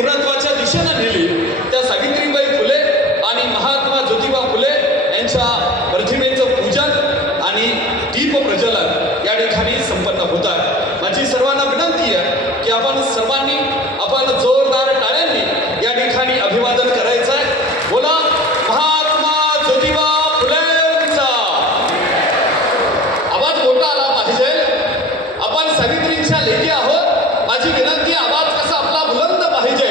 पूर्णत्वाच्या दिशेनं नेली त्या सावित्रीबाई फुले आणि महात्मा ज्योतिबा फुले यांच्या प्रतिमेचं पूजन आणि दीप प्रज्वलन या ठिकाणी संपन्न होत आहे। माझी सर्वांना विनंती आहे की आपण सर्वांनी आपण जोरदार टाळ्यांनी या ठिकाणी अभिवादन करायचं आहे। बोला महात्मा ज्योतिबा फुलेंचा। आवाज मोठा आला पाहिजे। आपण सावित्रींच्या लेकी आहोत। माझी विनंती आवाज कसा आपला बुलंद पाहिजे।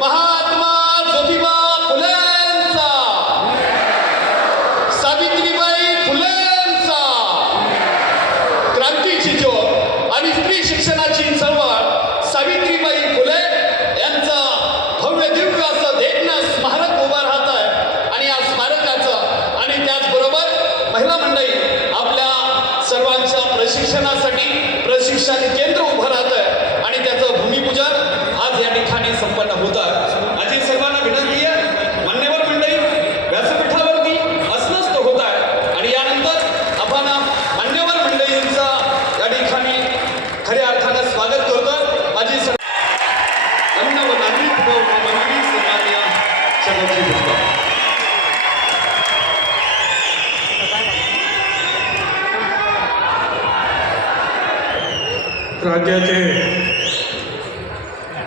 महात्मा ज्योतिबा फुलेंचा, सावित्रीबाई फुलेंचा। क्रांतीची ज्योत आणि स्त्री शिक्षणाची चळवळ सावित्रीबाई फुले यांचा भव्य दिव्य असं देखणं स्मारक उभं राहत आहे आणि या स्मारकाचं आणि त्याचबरोबर महिला मंडळी आपल्या सर्वांच्या प्रशिक्षणासाठी प्रशिक्षण केंद्र उभं राहत आहे आणि त्याचं भूमिपूजन आज या ठिकाणी संपन्न होत आहे। माझी सर्वांना विनंती आहे मान्यवर मंडळी व्यासपीठावरती अस्वस्थ होत आहे आणि यानंतर आपण मान्यवर मंडळींचा या ठिकाणी खऱ्या अर्थानं स्वागत करतो। माझी अन्न व नागरी पुरवठा मंत्री सन्माननीय चंद्रजी भुजबळ। राज्याचे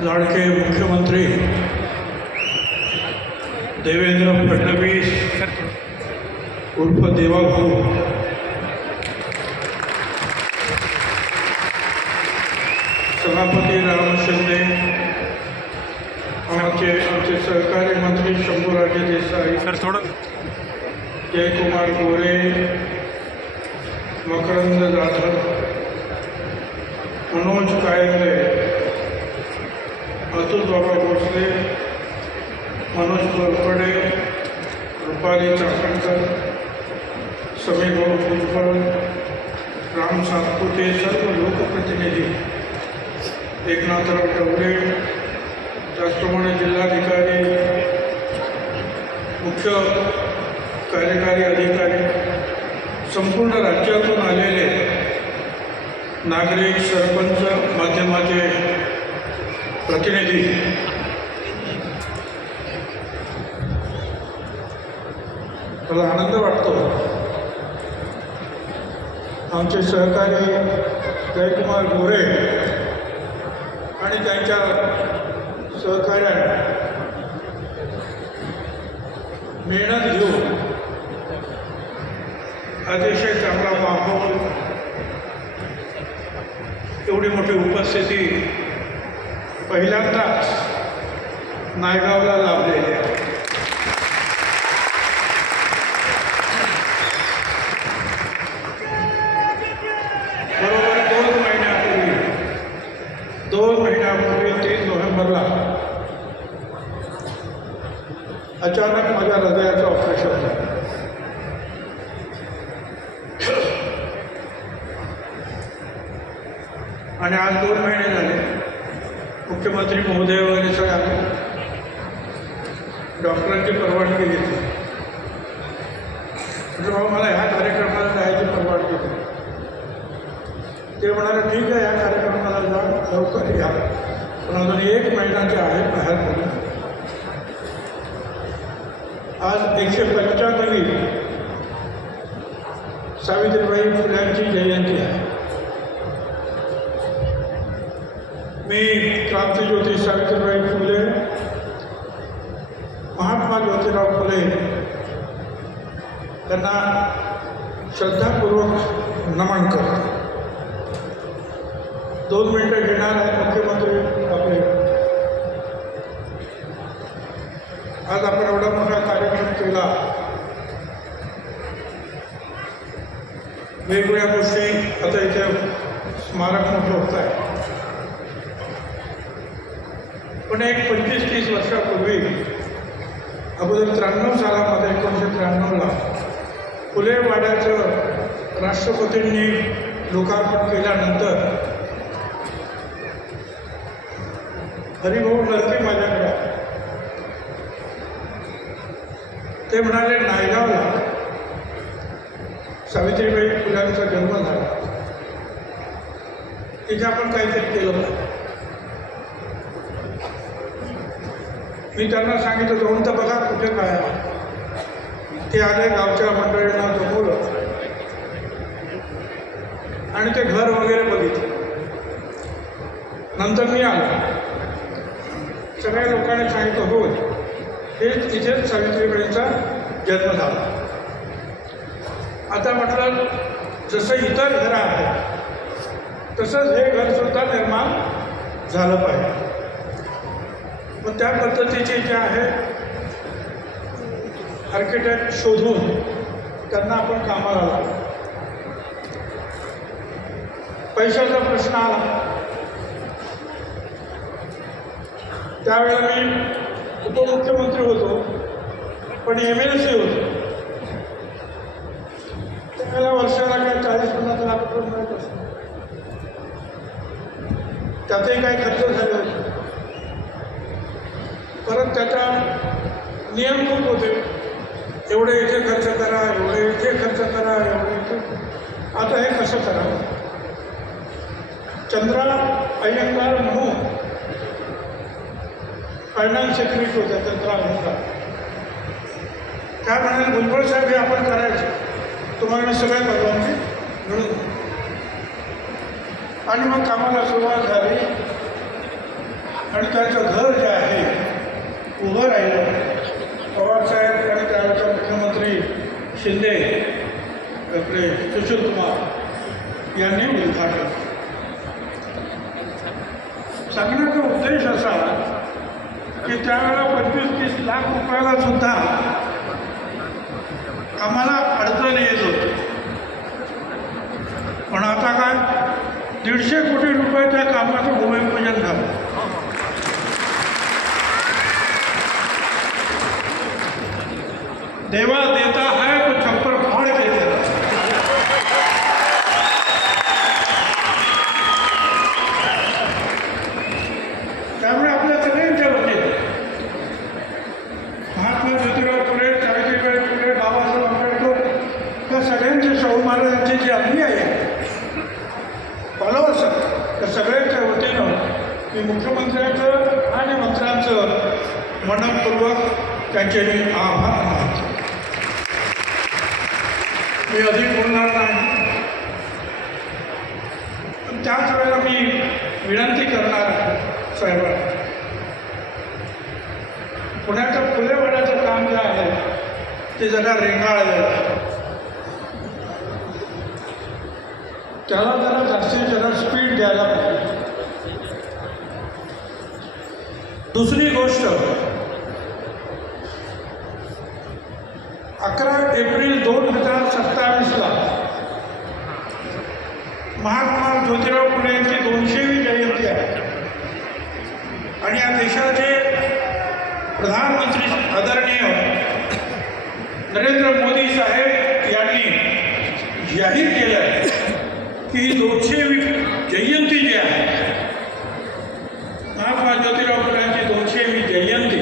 लाडके मुख्यमंत्री देवेंद्र फडणवीस उर्फ देवाभाऊ, सभापती राम शिंदे, आमचे सहकारी मंत्री शंभूराजे देसाई, जयकुमार गोरे, मकरंद जाधव, मनोज कायंदे, अतुल बाबा भोसले, मनोज गोरपडे, रुपाली चाकणकर, समीर भाऊ भुजबळ, राम सातपुते, सर्व लोकप्रतिनिधी, एकनाथराव डवळे, त्याचप्रमाणे जिल्हाधिकारी, मुख्य कार्यकारी अधिकारी, संपूर्ण राज्यातून आलेले नागरिक, सरपंच, माध्यमाचे प्रतिनिधी, मला आनंद वाटतो आमचे सहकारी जयकुमार गोरे आणि त्यांच्या सहकार्याने मेहनत घेऊन अतिशय चांगला माहोल, एवढी मोठी उपस्थिती पहिल्यांदाच नायगावला लाभलेली आहे। बरोबर 2 महिन्यापूर्वी 3 नोव्हेंबरला अचानक माझ्या हृदयाचं ऑपरेशन झालं आणि आज 2 महिने झाले मुख्यमंत्री महोदय वगैरे सगळे आले, डॉक्टरांची परवानगी घेतली। म्हणजे बाबा मला ह्या कार्यक्रमाला जायची परवानगी दिली। ते म्हणाले ठीक आहे, या कार्यक्रमाला जा, लवकर या, पण अजून 1 महिन्याचे आहे बाहेर पडून। आज 195वी सावित्रीबाई फुल्यांची जयंती आहे। मी क्रांतीज्योती सावित्रीबाई फुले, महात्मा ज्योतिराव फुले त्यांना श्रद्धापूर्वक नमन करतो। 2 मिनिटं घेणार आहेत मुख्यमंत्री आपले। आज आपण एवढा मोठा कार्यक्रम केला, वेगवेगळ्या गोष्टी आता इथे स्मारक मोठं होत आहे, पण एक 25-30 वर्षापूर्वी अगोदर 93 सालामध्ये 1993ला फुले वाड्याचं राष्ट्रपतींनी लोकार्पण केल्यानंतर हरिभाऊ नरके माझ्याकडे ते म्हणाले, नायगावला सावित्रीबाई फुल्यांचा जन्म झाला, तिथे आपण काहीतरी केलं पाहिजे। मी त्यांना सांगितलं जाऊन तर बघा कुठे काय आहे. ते आले गावच्या मंडळींना जमवलं आणि ते घर वगैरे बघितलं. नंतर मी आलो. सगळ्या लोकांनी सांगितलं हो हेच इथेच सावित्रीबाईंचा जन्म झाला. आता म्हटलं जसं इतर घरं आहेत तसंच हे घरसुद्धा निर्माण झालं पाहिजे. मग त्या पद्धतीचे जे आहे आर्किटेक्ट शोधून त्यांना आपण कामाला लावलं. पैशाचा प्रश्न आला. त्यावेळेला मी उपमुख्यमंत्री होतो पण MLC होतो. त्यावेळेला वर्षाला काय 40-50 लाख रुपये मिळत असतो. त्यातही काही खर्च झाले होते. परत त्याचा नियम खूप होते. एवढे इथे खर्च करा, एवढे इथे खर्च करा, एवढे इथे. आता हे कसं करावं. चंद्रा अय्यंगार म्हणून फायनान्स सेक्रेटरी होत्या चंद्रा अय्यंगार. त्या म्हणाले भुजबळ साहेब हे आपण करायचं, तुम्हाला मी सगळ्या परवानगी मिळून. आणि मग कामाला सुरुवात झाली आणि त्याचं घर जे आहे उभं राहिलं. पवारसाहेब आणि त्यावेळेचा मुख्यमंत्री शिंदे आपले सुशीलकुमार यांनी उद्घाटन. सांगण्याचा उद्देश असा की त्यावेळेला 25-30 लाख रुपयाला सुद्धा आम्हाला अडचण येत होती. पण आता काय 150 कोटी रुपये त्या कामाचं भूमिपूजन झालं. देवा देता है तो छप्पर फाड़ के देता. त्यामुळे आपल्या सगळ्यांच्या वतीने महात्मा ज्योतिराव फुले, सावित्रीबाई फुले, बाबासाहेब आंबेडकर या सगळ्यांचे शाहू महाराजांचे जे अनुयायी आहेत फॉलोअर्स आहेत त्या सगळ्यांच्या वतीनं मी मुख्यमंत्र्यांचं आणि मंत्र्यांचं मनपूर्वक त्यांचे मी आभार मानतो. मी अधिक बोलणार नाही. पण त्याच वेळेला मी विनंती करणार आहे साहेबांना. पुण्याचं फुलेवाड्याचं काम जे आहे ते जरा रेंगाळलं. त्याला जरा जास्तीत जरा स्पीड द्यायला पाहिजे. दुसरी गोष्ट 11 एप्रिल 2027ला महात्मा ज्योतिराव फुले यांची 200वी जयंती आहे. आणि या देशाचे प्रधानमंत्री आदरणीय नरेंद्र मोदी साहेब यांनी जाहीर केलं आहे की ही 200वी जयंती जी आहे महात्मा ज्योतिराव फुल्यांची 200वी जयंती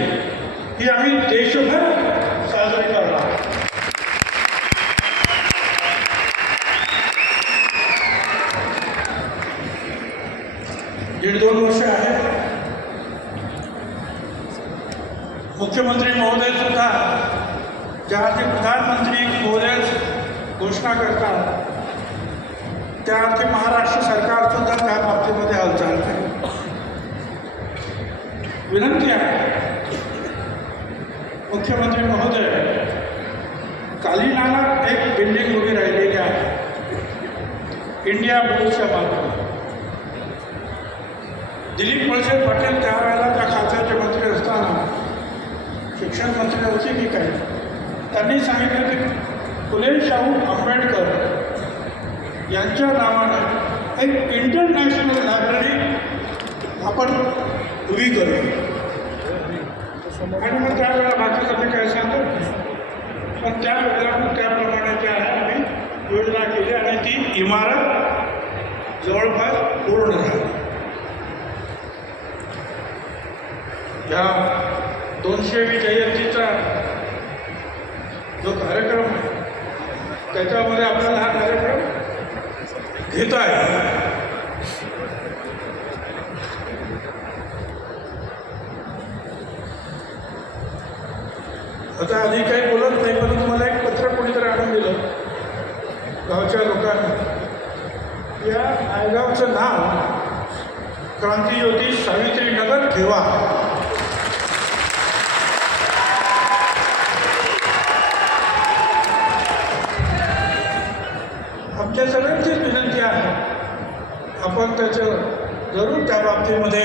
ही आम्ही देशभर साजरी करणार. दीड 2 वर्ष आहे. मुख्यमंत्री महोदय सुद्धा ज्या अर्थी प्रधानमंत्री महोदय घोषणा करतात त्या अर्थी महाराष्ट्र सरकार सुद्धा त्या बाबतीमध्ये हालचाल करेल. विनंती आहे मुख्यमंत्री महोदय, कालीनाला एक बिल्डिंग उभी राहिलेली आहे इंडिया बुल्सच्या मार्फत. दिलीप वळसे पाटील त्यावेळेला त्या खात्याचे मंत्री असताना शिक्षण मंत्री होते की काय, त्यांनी सांगितलं की फुले शाहू आंबेडकर यांच्या नावानं एक इंटरनॅशनल लायब्ररी आपण उभी करू. आणि मग त्यावेळेला बाकीचं मी काय सांगतो, पण त्यावेळेला मग त्याप्रमाणे जे आहे आम्ही योजना केली आणि ती इमारत जवळपास पूर्ण झाली. या 200वी जयंतीचा जो कार्यक्रम आहे त्याच्यामध्ये आपल्याला हा कार्यक्रम घेता आहे. आता आधी काही बोलत नाही, परंतु मला एक पत्र कोणीतरी आणून दिलं गावच्या लोकांनी. या नायगावचं नाव क्रांतिज्योती सावित्रीनगर ठेवा. आमच्या सगळ्यांचीच विनंती आहे, आपण त्याचं जरूर त्या बाबतीमध्ये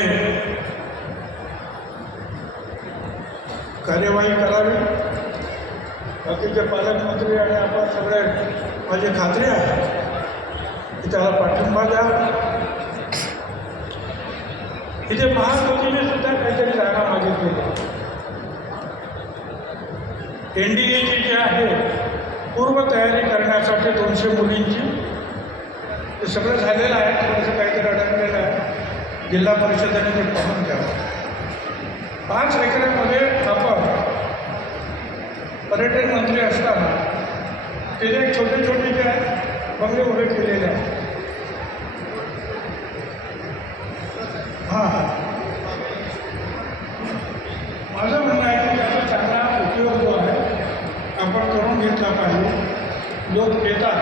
कार्यवाही करावी. बाकीचे पालकमंत्री आणि आपण सगळे माझी खात्री आहे की त्याला पाठिंबा द्या. इथे महासचिवने सुद्धा काहीतरी जागा मागितली. NDAची जी आहे पूर्वतयारी करण्यासाठी 200 मुलींची, ते सगळं झालेलं आहे. थोडंसं काहीतरी अडकलेलं आहे. जिल्हा परिषदेने ते पाहून घ्यावं. 5 एकरामध्ये आपण पर्यटन मंत्री असताना तिथे छोटे छोटे जे बंगले उभे केलेले आहेत. हां, माझं म्हणणं आहे की त्याचा चांगला उपयोग जो आहे आपण करून घेतला पाहिजे. लोक येतात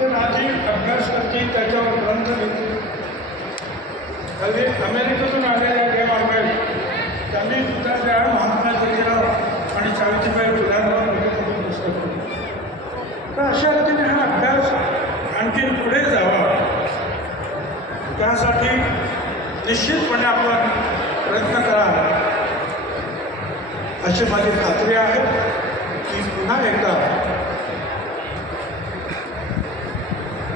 ते आधी अभ्यास करतील, त्याच्यावर ग्रंथ घेतील. हल्ली अमेरिकेतून आलेल्या गेम आंबेड त्यांनी सुद्धा त्या महात्मा ज्योतिराव आणि सावित्रीबाई फुल्यांवर मोठी पुस्तकं. तर अशा रीतीने हा अभ्यास आणखी पुढे जावा, त्यासाठी निश्चितपणे आपण प्रयत्न करा, अशी माझी खात्री आहे की पुन्हा एकदा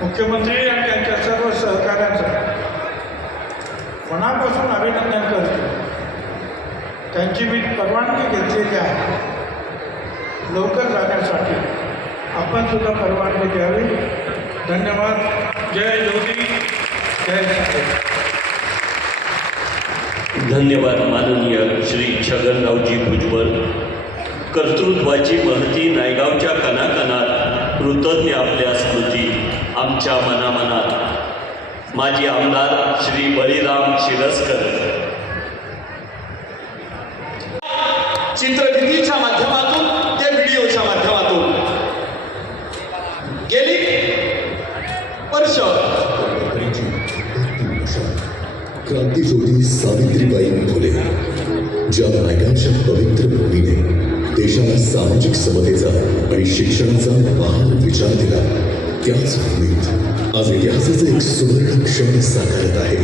मुख्यमंत्री आणि त्यांच्या सर्व सहकाऱ्यांचं मनापासून अभिनंदन करतो. त्यांची मी परवानगी घेतलेली आहे लवकर जाण्यासाठी. आपण सुद्धा परवानगी द्यावी. धन्यवाद. जय ज्योती, जय साहेब. धन्यवाद माननीय श्री छगनरावजी भुजबळ. कर्तृत्वाची महती नायगावच्या कणाकणात, कृतज्ञ आपल्या स्मृती आमच्या मनामनात. माजी आमदार श्री बळीराम शिरस्कर. चित्रफितीच्या माध्यमातून ते व्हिडिओच्या माध्यमातून गेली वर्ष क्रांतिज्योती सावित्रीबाई फुले ज्या नायकांच्या पवित्र भूमीने देशाला सामाजिक समतेचा आणि शिक्षणाचा महान विचार दिला, त्याच भूमीत आज इतिहासाचा एक सुवर्ण क्षण साकारत आहे.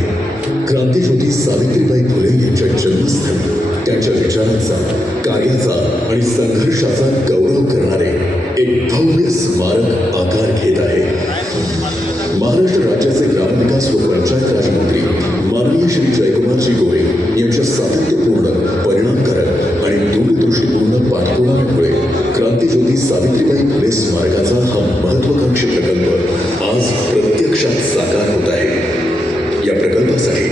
क्रांतिज्योती सावित्रीबाई फुले यांच्या जन्मस्थानी त्यांच्या विचारांचा, कार्याचा आणि संघर्षाचा गौरव करणारे एक भव्य स्मारक आकार घेत आहे. महाराष्ट्र राज्याचे ग्रामविकास व पंचायत राज मंत्री माननीय श्री जयकुमारजी गोरे यांच्या सातत्यपूर्ण, परिणामकारक आणि दूरदृष्टीपूर्ण पाठपुराव्यामुळे क्रांतिज्योती सावित्रीबाई फुले स्मारकाचा हा महत्वाकांक्षी प्रकल्प आज प्रत्यक्षात साकार होत आहे. या प्रकल्पासाठी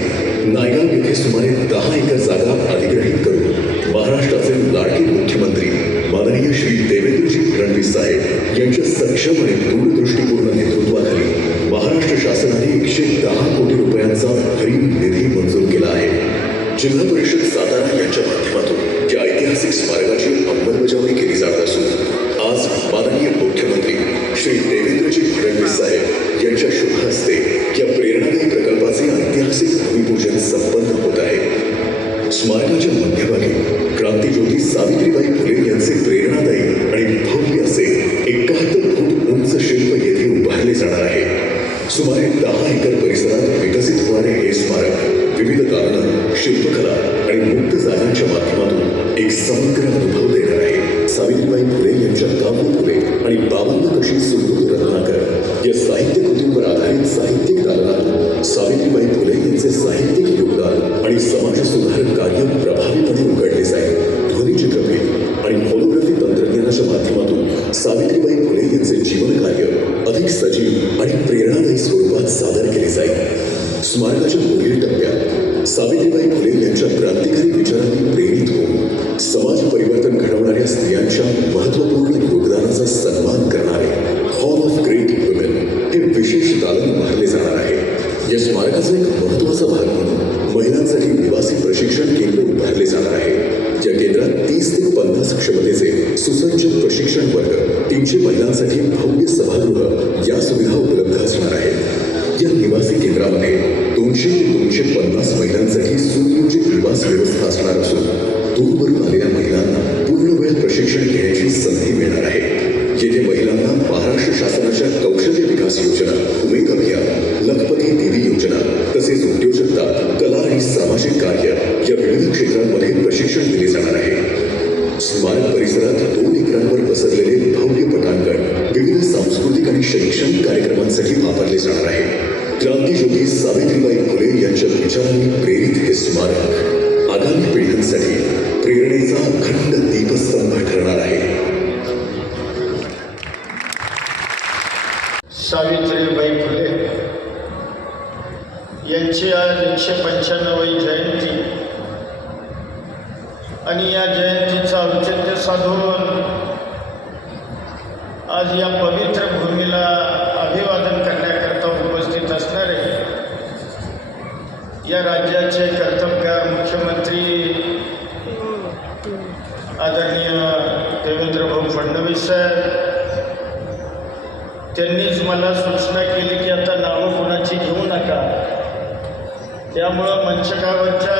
नायगाव येथे सुमारे 10 एकर जागा अधिग्रहित करून महाराष्ट्राचे लाडके मुख्यमंत्री माननीय श्री देवेंद्रजी फडणवीस साहेब यांच्या सक्षम आणि दूरदृष्टीपूर्ण नेतृत्वाखाली महाराष्ट्र शासनाने 110 कोटी रुपयांचा भरीव निधी मंजूर केला आहे. जिल्हा परिषद सातारा यांच्या माध्यमातून या ऐतिहासिक स्मारकाची अंमलबजावणी केली जात असून आज माननीय मुख्यमंत्री श्री देवेंद्रजी फडणवीस साहेब यांच्या शुभ हस्ते या प्रेरणादायी प्रकल्पाचे ऐतिहासिक भूमिपूजन संपन्न होत आहे. स्मारकाच्या मध्यभागी क्रांतिज्योती सावित्रीबाई फुले यांचे प्रेरणादायी आणि भव्य असे 71 फूट उंच शिल्प येथे उभारले जाणार आहे. सुमारे 10 एकर परिसरात विकसित होणारे हे स्मारक विविध दालनं, शिल्पकला आणि मुक्त जागांच्या माध्यमातून एक समग्र अनुभव देणार आहे. सावित्रीबाई फुले यांच्या काव्य फुले आणि 52 कशी सुमृत रत्नाकर या साहित्य कृतींवर आधारित साहित्यिक दालनातून सावित्रीबाई फुले यांचे साहित्यिक योगदान आणि समाज सुधारक कार्य प्रभावीपणे उघडले जाईल. ध्वनिचित्रफित आणि फोटोग्राफी तंत्रज्ञानाच्या माध्यमातून सावित्रीबाई फुले यांचे जीवन कार्य अधिक सजीव आणि प्रेरणादायी स्वरूपात सादर केले जाईल. स्मारकाच्या पुढील टप्प्यात सावित्रीबाई फुले यांच्या क्रांतिकारी विचारांनी प्रेरित होऊन समाज परिवर्तन घडवणाऱ्या स्त्रियांच्या महत्त्वपूर्ण योगदानाचा सन्मान करणारे हॉल ऑफ ग्रेट वुमेन हे विशेष दालन उभारले जाणार आहे. या स्मारकाचा एक महत्त्वाचा भाग म्हणून महिलांसाठी निवासी प्रशिक्षण केंद्र उभारले जाणार आहे. या केंद्रात 30 ते 50 क्षमतेचे सुसज्ज प्रशिक्षण वर्ग, 300 महिलांसाठी भव्य सभागृह या सुविधा उपलब्ध असणार आहेत. या निवासी केंद्रामध्ये 200 ते 250 महिलांसाठी सुनियोजित निवास व्यवस्था असणार असून दूरवरून आलेल्या महिलांना पूर्णवेळ प्रशिक्षण घेण्याची संधी मिळणार आहे. येथे महिलांना महाराष्ट्र शासनाच्या कौशल्य विकास योजना, उमेद अभियान, लखपती देवी योजना तसेच उद्योजकता, कला आणि सामाजिक कार्य या विविध क्षेत्रांमध्ये प्रशिक्षण दिले जाणार आहे. स्मारक परिसरात 2 एकरांवर पसरलेले भव्य पटांगण विविध सांस्कृतिक आणि शैक्षणिक कार्यक्रमांसाठी वापरले जाणार आहे. क्रांतिज्योती सावित्रीबाई फुले यांच्या विचारांनी प्रेरित हे स्मारक आगामी पिढ्यांसाठी प्रेरणेचा अखंड दीपस्तंभ ठरणार आहे. सावित्रीबाई फुले यांची आज 195वी जयंती आणि या जयंतीचं औचित्य साधून आज या पवित्र भूमीला अभिवादन करण्याकरता उपस्थित असणारे या राज्याचे कर्तव्यगार मुख्यमंत्री आदरणीय देवेंद्र भाऊ फडणवीस साहेब, त्यांनीच मला सूचना केली की आता नावं कोणाची घेऊ नका. त्यामुळं मंचकावरच्या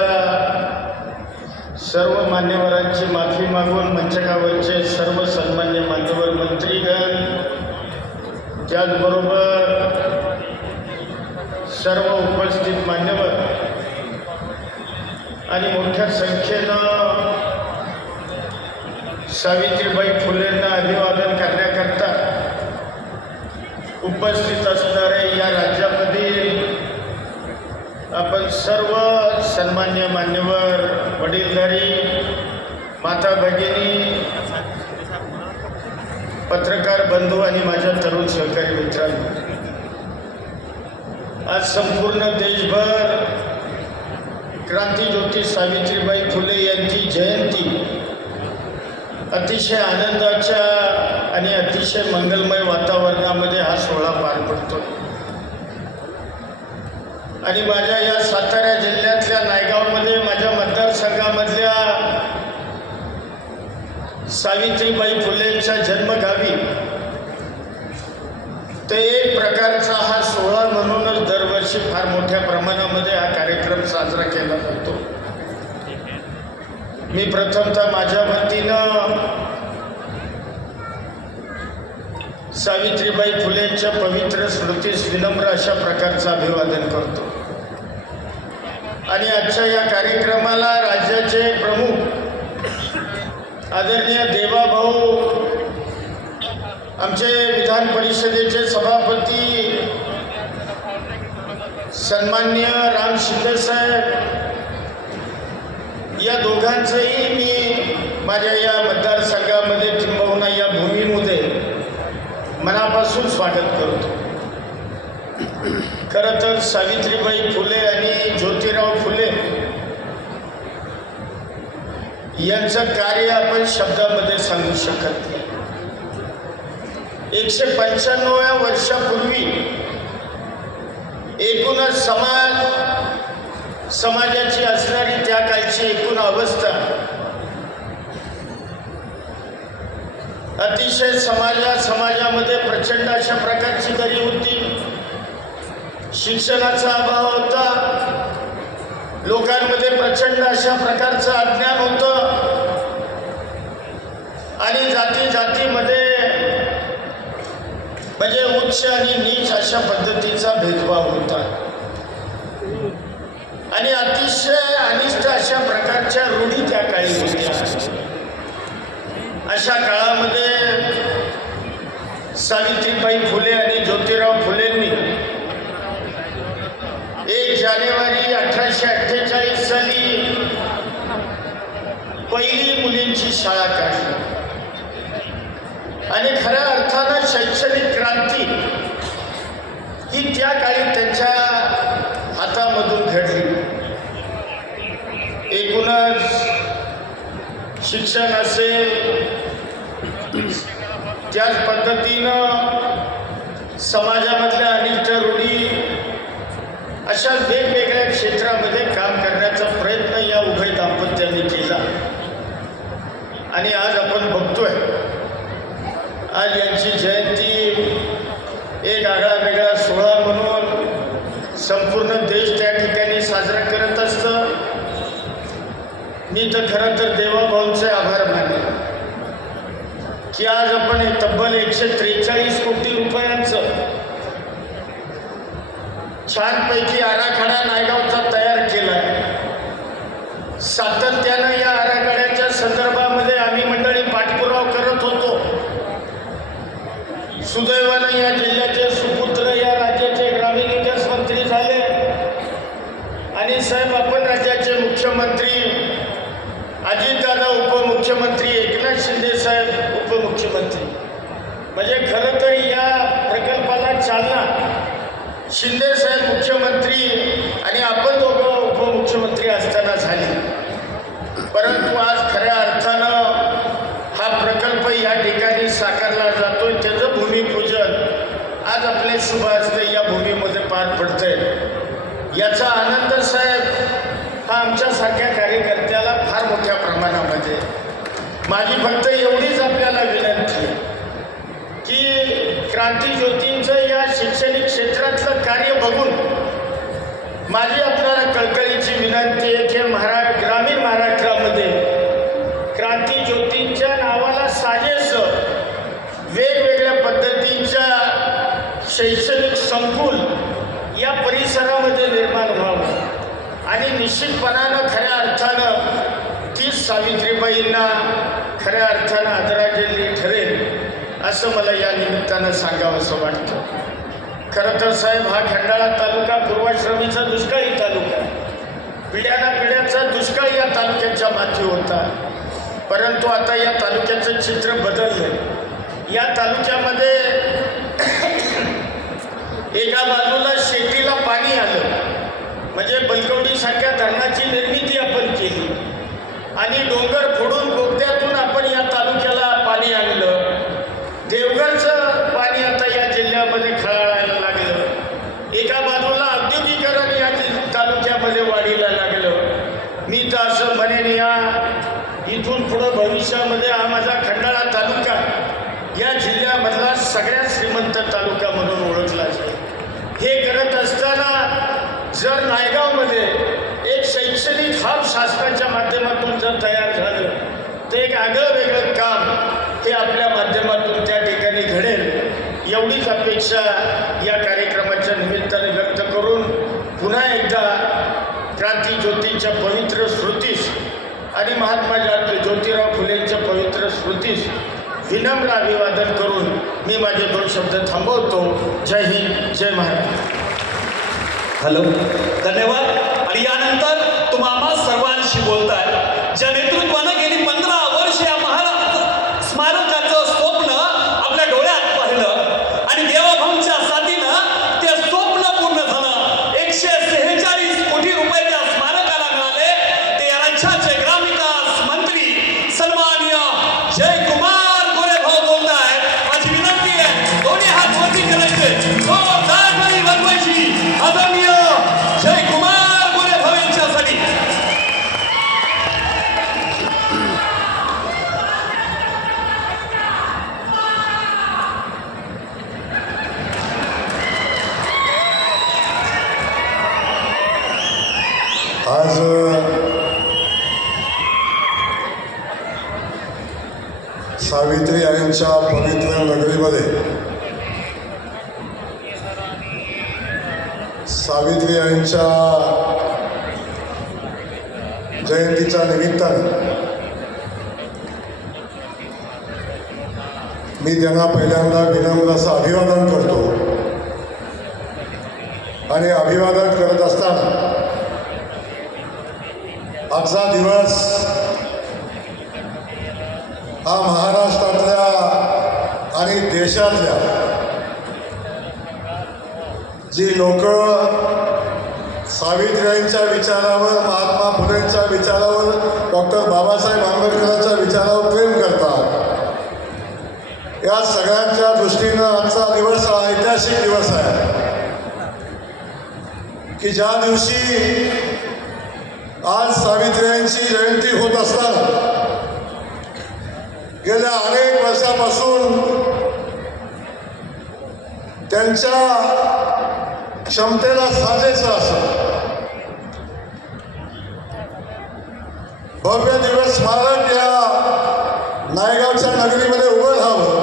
सर्व मान्यवरांची माफी मागून मंचकावरचे सर्व सन्मान्य मान्यवर मंत्रीगण, त्याचबरोबर सर्व उपस्थित मान्यवर आणि मोठ्या संख्येनं सावित्रीबाई फुलेंना अभिवादन करण्याकरता उपस्थित असणारे या राज्यामधील आपण सर्व सन्मान्य मान्यवर, वडीलधारी, माता भगिनी, पत्रकार बंधू आणि माझ्या तरुण सहकारी मित्रांनो, आज संपूर्ण देशभर क्रांतिज्योती सावित्रीबाई फुले यांची जयंती अतिशय आनंदाच्या आणि अतिशय मंगलमय वातावरणामध्ये हा सोहळा पार पडतो. आणि माझ्या या सातारा जिल्ह्यातल्या नायगावमध्ये माझ्या मतदारसंघामधल्या सावित्रीबाई फुलेंच्या जन्मगावी ते एक प्रकारचा हा सोहळा म्हणूनच दरवर्षी फार मोठ्या प्रमाणामध्ये हा कार्यक्रम साजरा केला जातो. मी प्रथमतः माझ्या वतीनं सावित्रीबाई फुलेंच्या पवित्र स्मृतीस विनम्र अशा प्रकारचं अभिवादन करतो. आणि आजच्या या कार्यक्रमाला राज्याचे प्रमुख आदरणीय देवाभाऊ, आमचे विधान परिषदेचे सभापती सन्मान्य राम शिंदे साहेब, या दोघांचंही मी माझ्या या मतदारसंघामध्ये किंबहुना या भूमीमध्ये मनापासून स्वागत करतो. खरं तर सावित्रीबाई फुले आणि ज्योतिराव फुले यांचं कार्य आपण शब्दामध्ये सांगू शकत नाही. 195व्या वर्षापूर्वी एकूणच समाजाची असणारी त्या काळची एकूण अवस्था अतिशय समाजामध्ये प्रचंड अशा प्रकारची दरी होती. शिक्षणाचा अभाव होता, लोकांमध्ये प्रचंड अशा प्रकारचं अज्ञान होतं आणि जातीमध्ये म्हणजे उच्च आणि नीच अशा पद्धतीचा भेदभाव होता आणि अतिशय अनिष्ट अशा प्रकारच्या रूढी त्या काळी होत्या. अशा काळामध्ये सावित्रीबाई फुले आणि ज्योतिराव फुलेंनी 1 जानेवारी 1848 साली पहिली मुलींची शाळा काढली आणि खऱ्या अर्थानं शैक्षणिक क्रांती ही त्या काळी त्यांच्या हातामधून घडली. एकूणच शिक्षण असेल, त्याच पद्धतीनं समाजामधल्या अनिष्ट रूढी अशा वेगवेगळ्या क्षेत्रामध्ये काम करण्याचा प्रयत्न मी तर खरं तर देवाभाऊंचे आभार मानले की आज आपण हे तब्बल 143 कोटी रुपयांचं छानपैकी आराखडा नायगावचा तयार केला आहे. सातत्यानं या आराखड्याच्या संदर्भामध्ये आम्ही मंडळी पाठपुरावा करत होतो. सुदैवानं या जिल्ह्याचे सुपुत्र या राज्याचे ग्रामीण विकास मंत्री झाले आणि साहेब आपण राज्याचे मुख्यमंत्री अजितदादा उपमुख्यमंत्री, एकनाथ शिंदे साहेब उपमुख्यमंत्री. म्हणजे खरं तर या प्रकल्पाला चालना शिंदे साहेब मुख्यमंत्री आणि आपण दोघं उपमुख्यमंत्री असताना झाली. परंतु आज खऱ्या अर्थानं हा प्रकल्प या ठिकाणी साकारला जातोय. त्याचं भूमिपूजन आज आपले शुभ हस्ते या भूमीमध्ये पार पडतंय. याचा आनंद साहेब हा आमच्यासारख्या कार्यकर्त्याला फार मोठ्या प्रमाणामध्ये. माझी फक्त एवढीच आपल्याला विनंती आहे की क्रांती ज्योतींचं या शैक्षणिक क्षेत्रातलं कार्य बघून माझी आपल्याला कळकळीची विनंती आहे की ग्रामीण महाराष्ट्रामध्ये क्रांती ज्योतींच्या नावाला साजेस वेगवेगळ्या पद्धतीच्या शैक्षणिक संकुल या परिसरामध्ये निर्माण व्हावं आणि निश्चितपणानं खऱ्या अर्थानं ती सावित्रीबाईंना खऱ्या अर्थानं आदरांजली ठरेल असं मला या निमित्तानं सांगावंसं वाटतं. खरं तर साहेब हा खंडाळा तालुका पूर्वाश्रमीचा दुष्काळी तालुका, पिढ्याचा दुष्काळ या तालुक्याच्या माथी होता. परंतु आता या तालुक्याचं चित्र बदललं. या तालुक्यामध्ये एका बाजूला शेतीला पाणी आलं म्हणजे बलकवडीसारख्या धरणाची निर्मिती आपण केली आणि डोंगर फोडून बोगद्यातून आपण या तालुक्याला पाणी आणलं. देवघरचं पाणी आता या जिल्ह्यामध्ये खळाळायला लागलं. एका बाजूला औद्योगिकरण या तालुक्यामध्ये वाढीला लागलं. मी तर असं म्हणेन या इथून पुढं भविष्यामध्ये हा माझा खंडाळा तालुका या जिल्ह्यामधला सगळ्यात श्रीमंत तालुका म्हणून ओळखला जाईल. हे करत असताना जर नायगावमध्ये एक शैक्षणिक हब शासनाच्या माध्यमातून जर तयार झालं तर एक आगळं वेगळं काम हे आपल्या माध्यमातून त्या ठिकाणी घडेल एवढीच अपेक्षा या कार्यक्रमाच्या निमित्ताने व्यक्त करून पुन्हा एकदा क्रांती ज्योतींच्या पवित्र स्मृतीस आणि महात्मा ज्योतिराव फुलेंच्या पवित्र स्मृतीस विनम्र अभिवादन करून मी माझे 2 शब्द थांबवतो. जय हिंद, जय महाराष्ट्र. हॅलो, धन्यवाद. आणि यानंतर तुम्हा आम्हा सर्वांशी बोलताय ज्या नेतृत्वानं गेली 15 वर्ष या महाराष्ट्र स्मारकाचं स्वप्न आपल्या डोळ्यात पाहिलं आणि देवाभाऊंच्या साथीनं ते स्वप्न पूर्ण झालं. 146 कोटी रुपये त्या स्मारकाला मिळाले. ते या राज्याचे ग्रामविकास मंत्री सन्माननीय जयकुमार गोरेभाऊ बोलत आहेत. माझी विनंती आहे दोन्ही हात वरती करायचे, जोरदार ताली वाजवायची. आदरणीय जयकुमार गोरेभाऊ यांच्यासाठी. आज सावित्री आईंच्या पवित्र नगरीमध्ये सावित्री आईंच्या जयंतीच्या निमित्ताने मी त्यांना पहिल्यांदा विनम्र असं अभिवादन करतो. आणि अभिवादन करत असताना आजचा दिवस हा महाराष्ट्रातल्या आणि देशातल्या जी लोक सावित्रीबाईंच्या विचारावर, महात्मा फुलेंच्या विचारावर, डॉक्टर बाबासाहेब आंबेडकरांच्या विचारावर प्रेम करतात, या सगळ्यांच्या दृष्टीनं आजचा दिवस हा ऐतिहासिक दिवस आहे की ज्या दिवशी आज सावित्रीबाईंची जयंती होत असताना गेल्या अनेक वर्षापासून त्यांच्या क्षमतेला साजेचं असं भव्य दिव्य स्मारक या नायगावच्या नगरीमध्ये उभं राहावं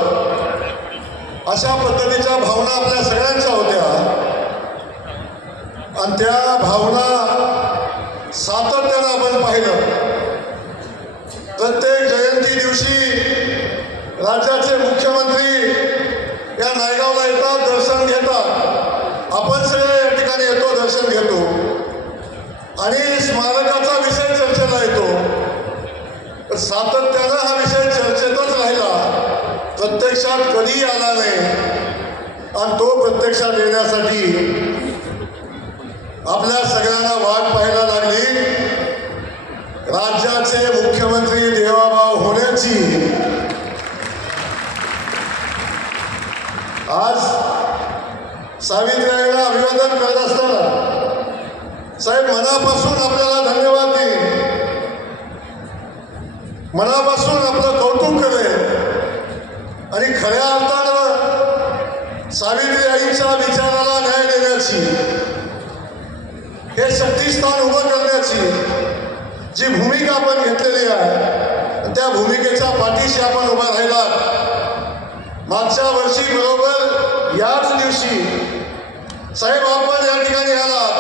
अशा पद्धतीच्या भावना आपल्या सगळ्यांच्या होत्या आणि त्या भावना सातत्यानं आपण पाहिलं. प्रत्येक जयंती दिवशी राज्याचे मुख्यमंत्री या नायगावला येतात, दर्शन घेतात. आपण सगळे या ठिकाणी येतो, दर्शन घेतो आणि स्मारकाचा विषय चर्चेला येतो. सातत्यानं हा विषय चर्चेतच राहिला, प्रत्यक्षात कधी आला नाही. आणि तो प्रत्यक्षात येण्यासाठी आपल्या सगळ्यांना वाट पाहायला लागली. राज्याचे मुख्यमंत्री देवाभाऊ होण्याची आज सावित्रीबाईंना अभिवादन करत असताना साहेब मनापासून आपल्याला धन्यवाद देईन, मनापासून आपलं कौतुक करेन आणि खऱ्या अर्थानं सावित्री आईच्या विचाराला न्याय देण्याची, हे शक्तिस्थान उभं करण्याची जी भूमिका आपण घेतलेली आहे त्या भूमिकेच्या पाठीशी आपण उभा राहिलात. मागच्या वर्षी बरोबर याच दिवशी साहेब आपण या ठिकाणी आलात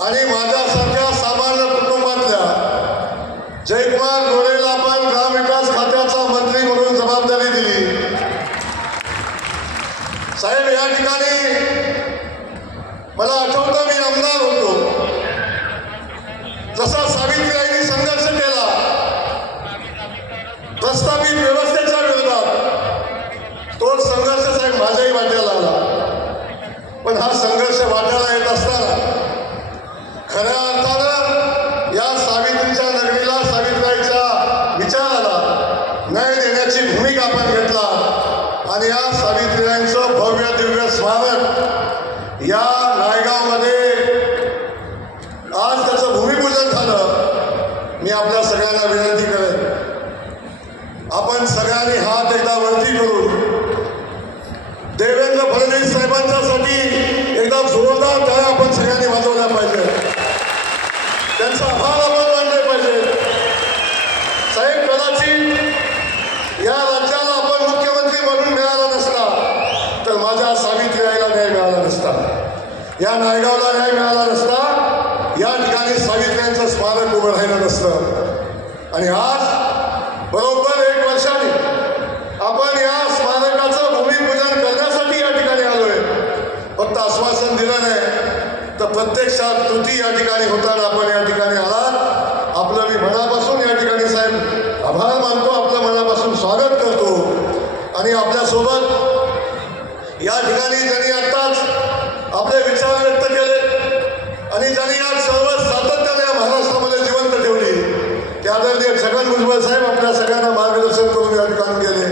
आणि माझ्यासारख्या सामान्य कुटुंबातल्या जयकुमार गोरेला आपण ग्रामविकास खात्याचा मंत्री म्हणून जबाबदारी दिली. साहेब या ठिकाणी मला आठवतं मी आमदार होतो, जसा सावित्रीबाईंनी संघर्ष केला प्रस्थापित व्यवस्थेच्या विरोधात, तोच संघर्ष साहेब माझ्याही वाट्याला आला. पण हा संघर्ष वाट्याला येत असताना खऱ्या अर्थानं या सावित्रीच्या नगरीला, सावित्रीबाईच्या विचाराला न्याय देण्याची भूमिका आपण घेतला आणि या सावित्रीबाईंचं भव्य दिव्य स्मारक या नायगावमध्ये आज त्याचं भूमिपूजन झालं. मी आपल्या सगळ्यांना विनंती करेन, आपण सगळ्यांनी हात एकदा वरती करून देवेंद्र फडणवीस साहेबांच्यासाठी एकदम जोरदार टाळ्या आपण सगळ्यांनी वाजवल्या पाहिजे, त्यांचा आभार आपण मानले पाहिजे. साहेब कदाचित या राज्याला आपण मुख्यमंत्री म्हणून मिळाला नसता तर माझ्या सावित्री आईला न्याय मिळाला नसता, या नायगावला न्याय मिळाला नसता, या ठिकाणी सावित्र्यांचं स्मारक उभं राहिलं नसतं. आणि आज बरोबर 1 वर्षाने आपण या स्मारकाचं भूमिपूजन करण्यासाठी या ठिकाणी आलोय. फक्त आश्वासन दिलं नाही तर प्रत्यक्षात कृती या ठिकाणी होताना आपण या ठिकाणी आलात. आपलं मी मनापासून या ठिकाणी साहेब आभार मानतो, आपलं मनापासून स्वागत करतो. आणि आपल्यासोबत या ठिकाणी ज्यांनी आत्ताच आपले विचार व्यक्त केले आणि ज्यांनी आज सर्व सातत्याने या महाराष्ट्रामध्ये जिवंत ठेवली, ते आदरणीय छगन भुजबळ साहेब आपल्या सगळ्यांना मार्गदर्शन करून या ठिकाणी गेले,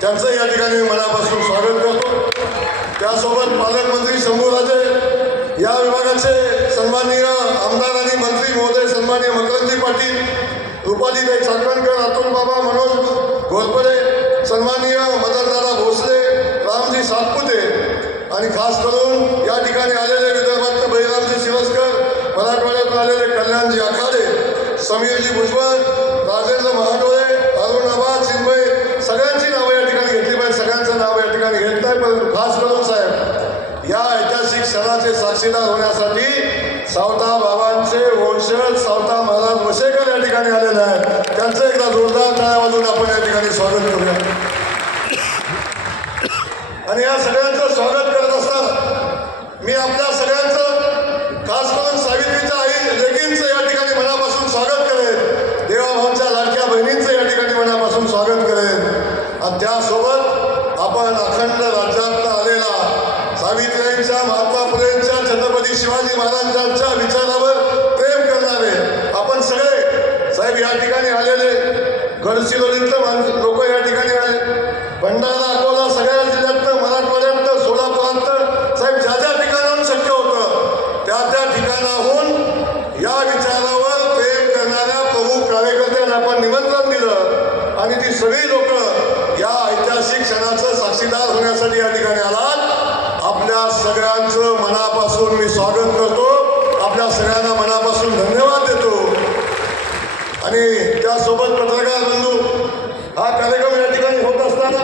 त्यांचं या ठिकाणी मी मनापासून स्वागत करतो. त्यासोबत पालकमंत्री शंभूराजे, या विभागाचे सन्माननीय आमदार आणि मंत्री महोदय सन्माननीय मकरंदजी पाटील, रुपालीताई चाकणकर, अतुल बाबा, मनोज घोरपडे, सन्माननीय मदनदादा भोसले, रामजी सातपुते आणि खास करून या ठिकाणी आलेले विदर्भातले बहिरामजी शिरस्कर, मराठवाड्यातून आलेले कल्याणजी आखाडे, समीरजी भुजबळ, राजेंद्र महाडोळे, अरुण आबा, चिन्मय, सगळ्यांची नावं या ठिकाणी घेतली पाहिजे. सगळ्यांचं नाव या ठिकाणी घेत नाही, परंतु खास करून साहेब या ऐतिहासिक क्षणाचे साक्षीदार होण्यासाठी सावता बाबांचे वंशज सावता महाराज वशेकर या ठिकाणी आलेले आहेत. त्यांचं एकदा जोरदार टाळ्या वाजवून आपण या ठिकाणी स्वागत करूया. आणि या सगळ्यांचं स्वागत करत असताना मी आपल्या सगळ्यांचं खास करून सावित्रीच्या आई लेकींचं या ठिकाणी मनापासून स्वागत करेन, देवाभाऊंच्या लाडक्या बहिणींचं या ठिकाणी मनापासून स्वागत करेन. आणि त्यासोबत आपण अखंड राज्यातनं आलेला सावित्रीच्या, महात्मा फुलेंच्या, छत्रपती शिवाजी महाराजांच्या विचारावर प्रेम करणारे आपण सगळे साहेब या ठिकाणी आलेले, गडचिरोलीतलं लोक या ठिकाणी आले, भंडारा, अकोला, सगळ्या जिल्ह्यातलं, मराठवाड्यातलं, सोलापुरातलं साहेब ज्या ज्या ठिकाणाहून शक्य होतं त्या त्या ठिकाणाहून या विचारावर प्रेम करणाऱ्या प्रमुख कार्यकर्त्यांना आपण निमंत्रण दिलं आणि ती सगळी लोक या ऐतिहासिक क्षणाचं साक्षीदार होण्यासाठी या ठिकाणी आलात. आपल्या सगळ्यांचं मनापासून मी स्वागत करतो, आपल्या सगळ्यांना मनापासून धन्यवाद देतो. आणि त्यासोबत पत्रकार बंधू, हा कार्यक्रम या ठिकाणी होत असताना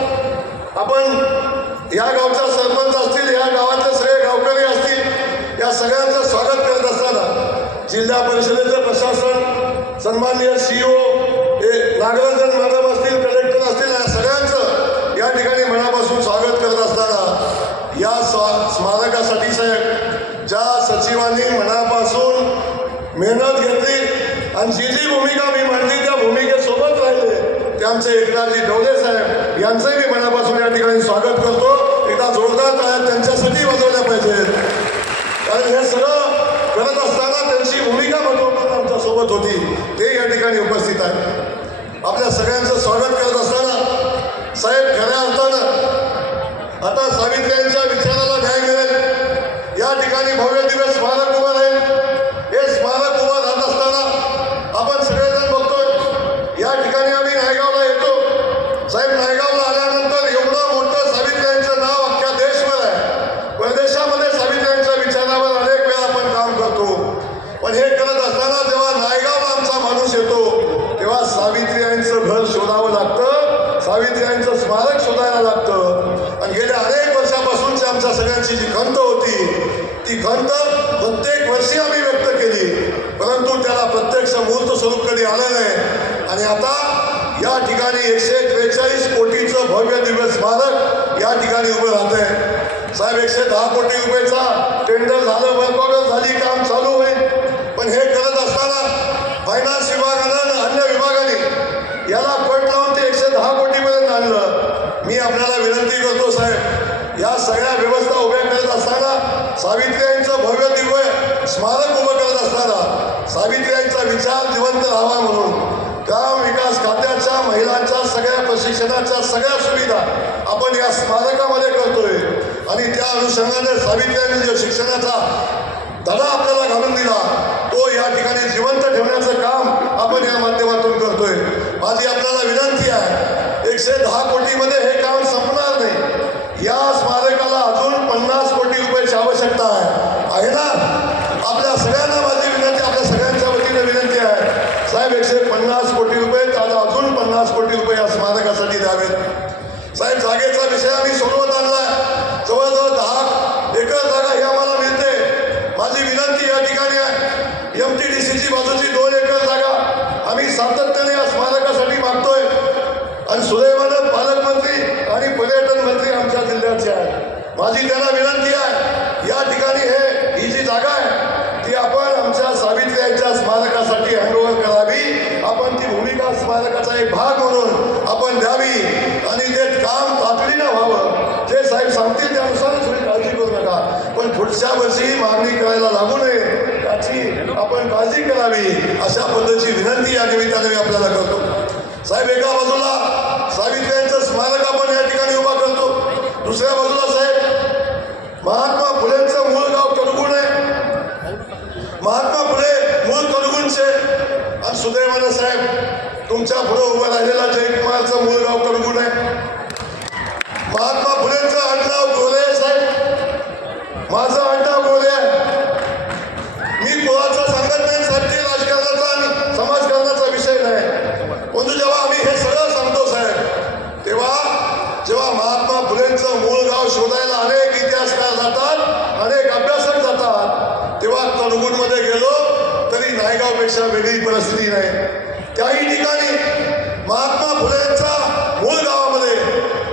आपण या गावचा सरपंच असतील, या गावातले सगळे गावकरी असतील, या सगळ्यांचं स्वागत करत असताना जिल्हा परिषदेचं प्रशासन, सन्माननीय CEO नागराजन मॅडम असतील, कलेक्टर असतील, या सगळ्यांचं या ठिकाणी मनापासून स्वागत करत असताना या स्मारकासाठी साहेब ज्या सचिवांनी मनापासून मेहनत घेतली आणि जी भूमिका मी मांडली त्या भूमिकेसोबत राहिले ते आमचे एकनाथजी डवले साहेब यांचंही मी मनापासून या ठिकाणी स्वागत करतो. एकदा जोरदार टाळ्या त्यांच्यासाठी वाजवल्या पाहिजेत, कारण हे सगळं करत असताना त्यांची भूमिका महत्त्वपूर्ण आमच्यासोबत होती, ते या ठिकाणी उपस्थित आहे. आपल्या सगळ्यांचं स्वागत करत असताना साहेब खऱ्या अर्थानं आता सावित्र्यांच्या विचाराला न्याय मिळेल या ठिकाणी भव्य दिव्य स्मारक उभं राहील. हे स्मारक उभं राहत असताना आपण सगळेजण बघतोय या ठिकाणी आम्ही नायगावला येतो. साहेब नायगावला आल्यानंतर एवढं मोठं सावित्र्यांचं नाव अख्ख्या देशभर आहे. परदेशामध्ये सावित्र्यांच्या विचारावर अनेक वेळा आपण काम करतो, पण हे करत असताना जेव्हा नायगावला आमचा माणूस येतो तेव्हा सावित्र्यांचं घर शोधावं लागतं, सावित्र्यांचं स्मारक शोधायला लागतं. आणि गेल्या अनेक वर्षापासूनची आमच्या सगळ्यांची जी खंत होती ती खंत प्रत्येक वर्षी आम्ही व्यक्त केली, परंतु त्याला प्रत्यक्ष मूर्त स्वरूप कधी आलं नाही. आणि आता या ठिकाणी 143 कोटीचं भव्य दिव्य स्मारक या ठिकाणी उभं राहतंय. साहेब 110 कोटी रुपयेचा टेंडर झालं, वर्कऑर्डर झाली, काम चालू होईल. पण हे करत असताना फायनान्स विभागानं आणि अन्य विभागाने याला कट लावून ते 110 कोटीपर्यंत आणलं. मी आपल्याला विनंती करतो साहेब, या सगळ्या व्यवस्था उभ्या करत असताना सावित्र्यांचं भव्य दिव्य स्मारक उभं करत असताना सावित्र्यांचा विचार जिवंत राहावा म्हणून ग्राम विकास खात्याच्या महिलांच्या सगळ्या प्रशिक्षणाच्या सगळ्या सुविधा आपण या स्मारकामध्ये करतोय. आणि त्या अनुषंगाने सावित्र्यांनी जो शिक्षणाचा धडा आपल्याला घालून दिला तो या ठिकाणी जिवंत ठेवण्याचं काम आपण या माध्यमातून करतोय. माझी आपल्याला विनंती आहे, 110 कोटीमध्ये हे काम संपणार नाही. या स्मारकाला अजून 50 कोटी रुपयाची आवश्यकता आहे ना. आपल्या सगळ्यांना माझी विनंती, आपल्या सगळ्यांच्या वतीने विनंती आहे साहेब, 150 कोटी रुपये त्याला अजून 50 कोटी रुपये या स्मारकासाठी द्यावेत. साहेब जागेचा विषय आम्ही सोडवत आणलाय, जवळजवळ 10 एकर जागा ही आम्हाला मिळते. माझी विनंती या ठिकाणी आहे, MTDCची बाजूची 2 एकर जागा आम्ही सातत्याने या स्मारकासाठी मागतोय. आणि सुदैवानं पालकमंत्री आणि पर्यटन मंत्री आमच्या जिल्ह्याचे आहेत. माझी त्यांना विनंती आहे, या ठिकाणी ही जी जागा आहे ती आपण आमच्या सावित्र्यांच्या स्मारकासाठी हँडओव्हर करावी. आपण ती भूमिका स्मारकाचा एक भाग म्हणून आपण द्यावी आणि ते काम तातडीनं व्हावं. जे साहेब सांगतील त्यानुसारच तुम्ही काळजी करू नका, पण पुढच्या वर्षी मागणी करायला लागू नये याची आपण काळजी करावी, अशा पद्धतीची विनंती या निमित्ताने मी आपल्याला करतो. साहेब एका बाजूला सावित्र्यांचं स्मारक आपण या ठिकाणी उभा करतो, दुसऱ्या बाजूला साहेब महात्मा फुलेंचं मूळ गाव कडगुण आहे. महात्मा फुले मूळ कडगुणचे आणि सुदैवानं साहेब तुमच्या पुढे उभं राहिलेला जयकुमारचं मूळ गाव कडगुण आहे. महात्मा फुलेंचं आडनाव गोरे आहे साहेब, माझं आडनाव गोरे आहे. मी कोणाचं सांगत नाही साहेब, ते राजकारणाचा आणि समाजकारणाचा विषय नाही, परंतु जेव्हा आम्ही हे सगळं सांगतो साहेब तेव्हा जेव्हा महात्मा फुलेंचं मूळ गाव शोधायला अनेक इतिहासकार जातात, अनेक अभ्यासक जातात, तेव्हा कडगुणमध्ये गेलो तरी नायगावपेक्षा वेगळी परिस्थिती नाही. त्याही ठिकाणी महात्मा फुलेंचा मूळ गावामध्ये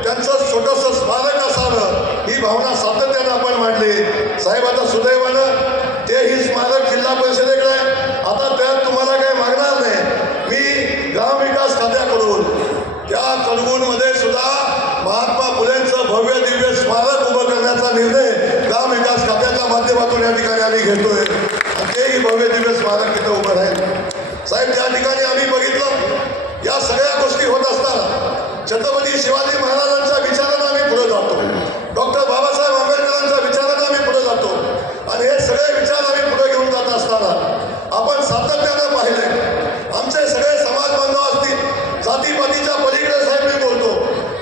त्यांचं छोटंसं स्मारक असावं ही भावना सातत्यानं आपण मांडली. साहेब आता सुदैवानं तेही स्मारक जिल्हा परिषदेकडे आहे. आता त्यात तुम्हाला काही मागणार नाही. मी ग्रामविकास खात्याकडून त्या कडगुणमध्ये सुद्धा महात्मा फुलेंचं भव्य दिव्य स्मारक उभं करण्याचा निर्णय ग्रामविकास खात्याच्या माध्यमातून या ठिकाणी आम्ही घेतोय आणि तेही भव्य दिव्य स्मारक तिथं उभं राहील. साहेब त्या ठिकाणी आम्ही बघितलं या सगळ्या गोष्टी होत असताना छत्रपती शिवाजी महाराजांच्या विचारानं आम्ही पुढे जातो, डॉक्टर बाबासाहेब आंबेडकरांच्या विचारानं आम्ही पुढे जातो आणि हे सगळे विचार आम्ही पुढे घेऊन जात असताना आपण सातत्यानं पाहिले आमचे सगळे समाज बांधव असतील, जातीपातीच्या पलीकडे साहेब मी बोलतो,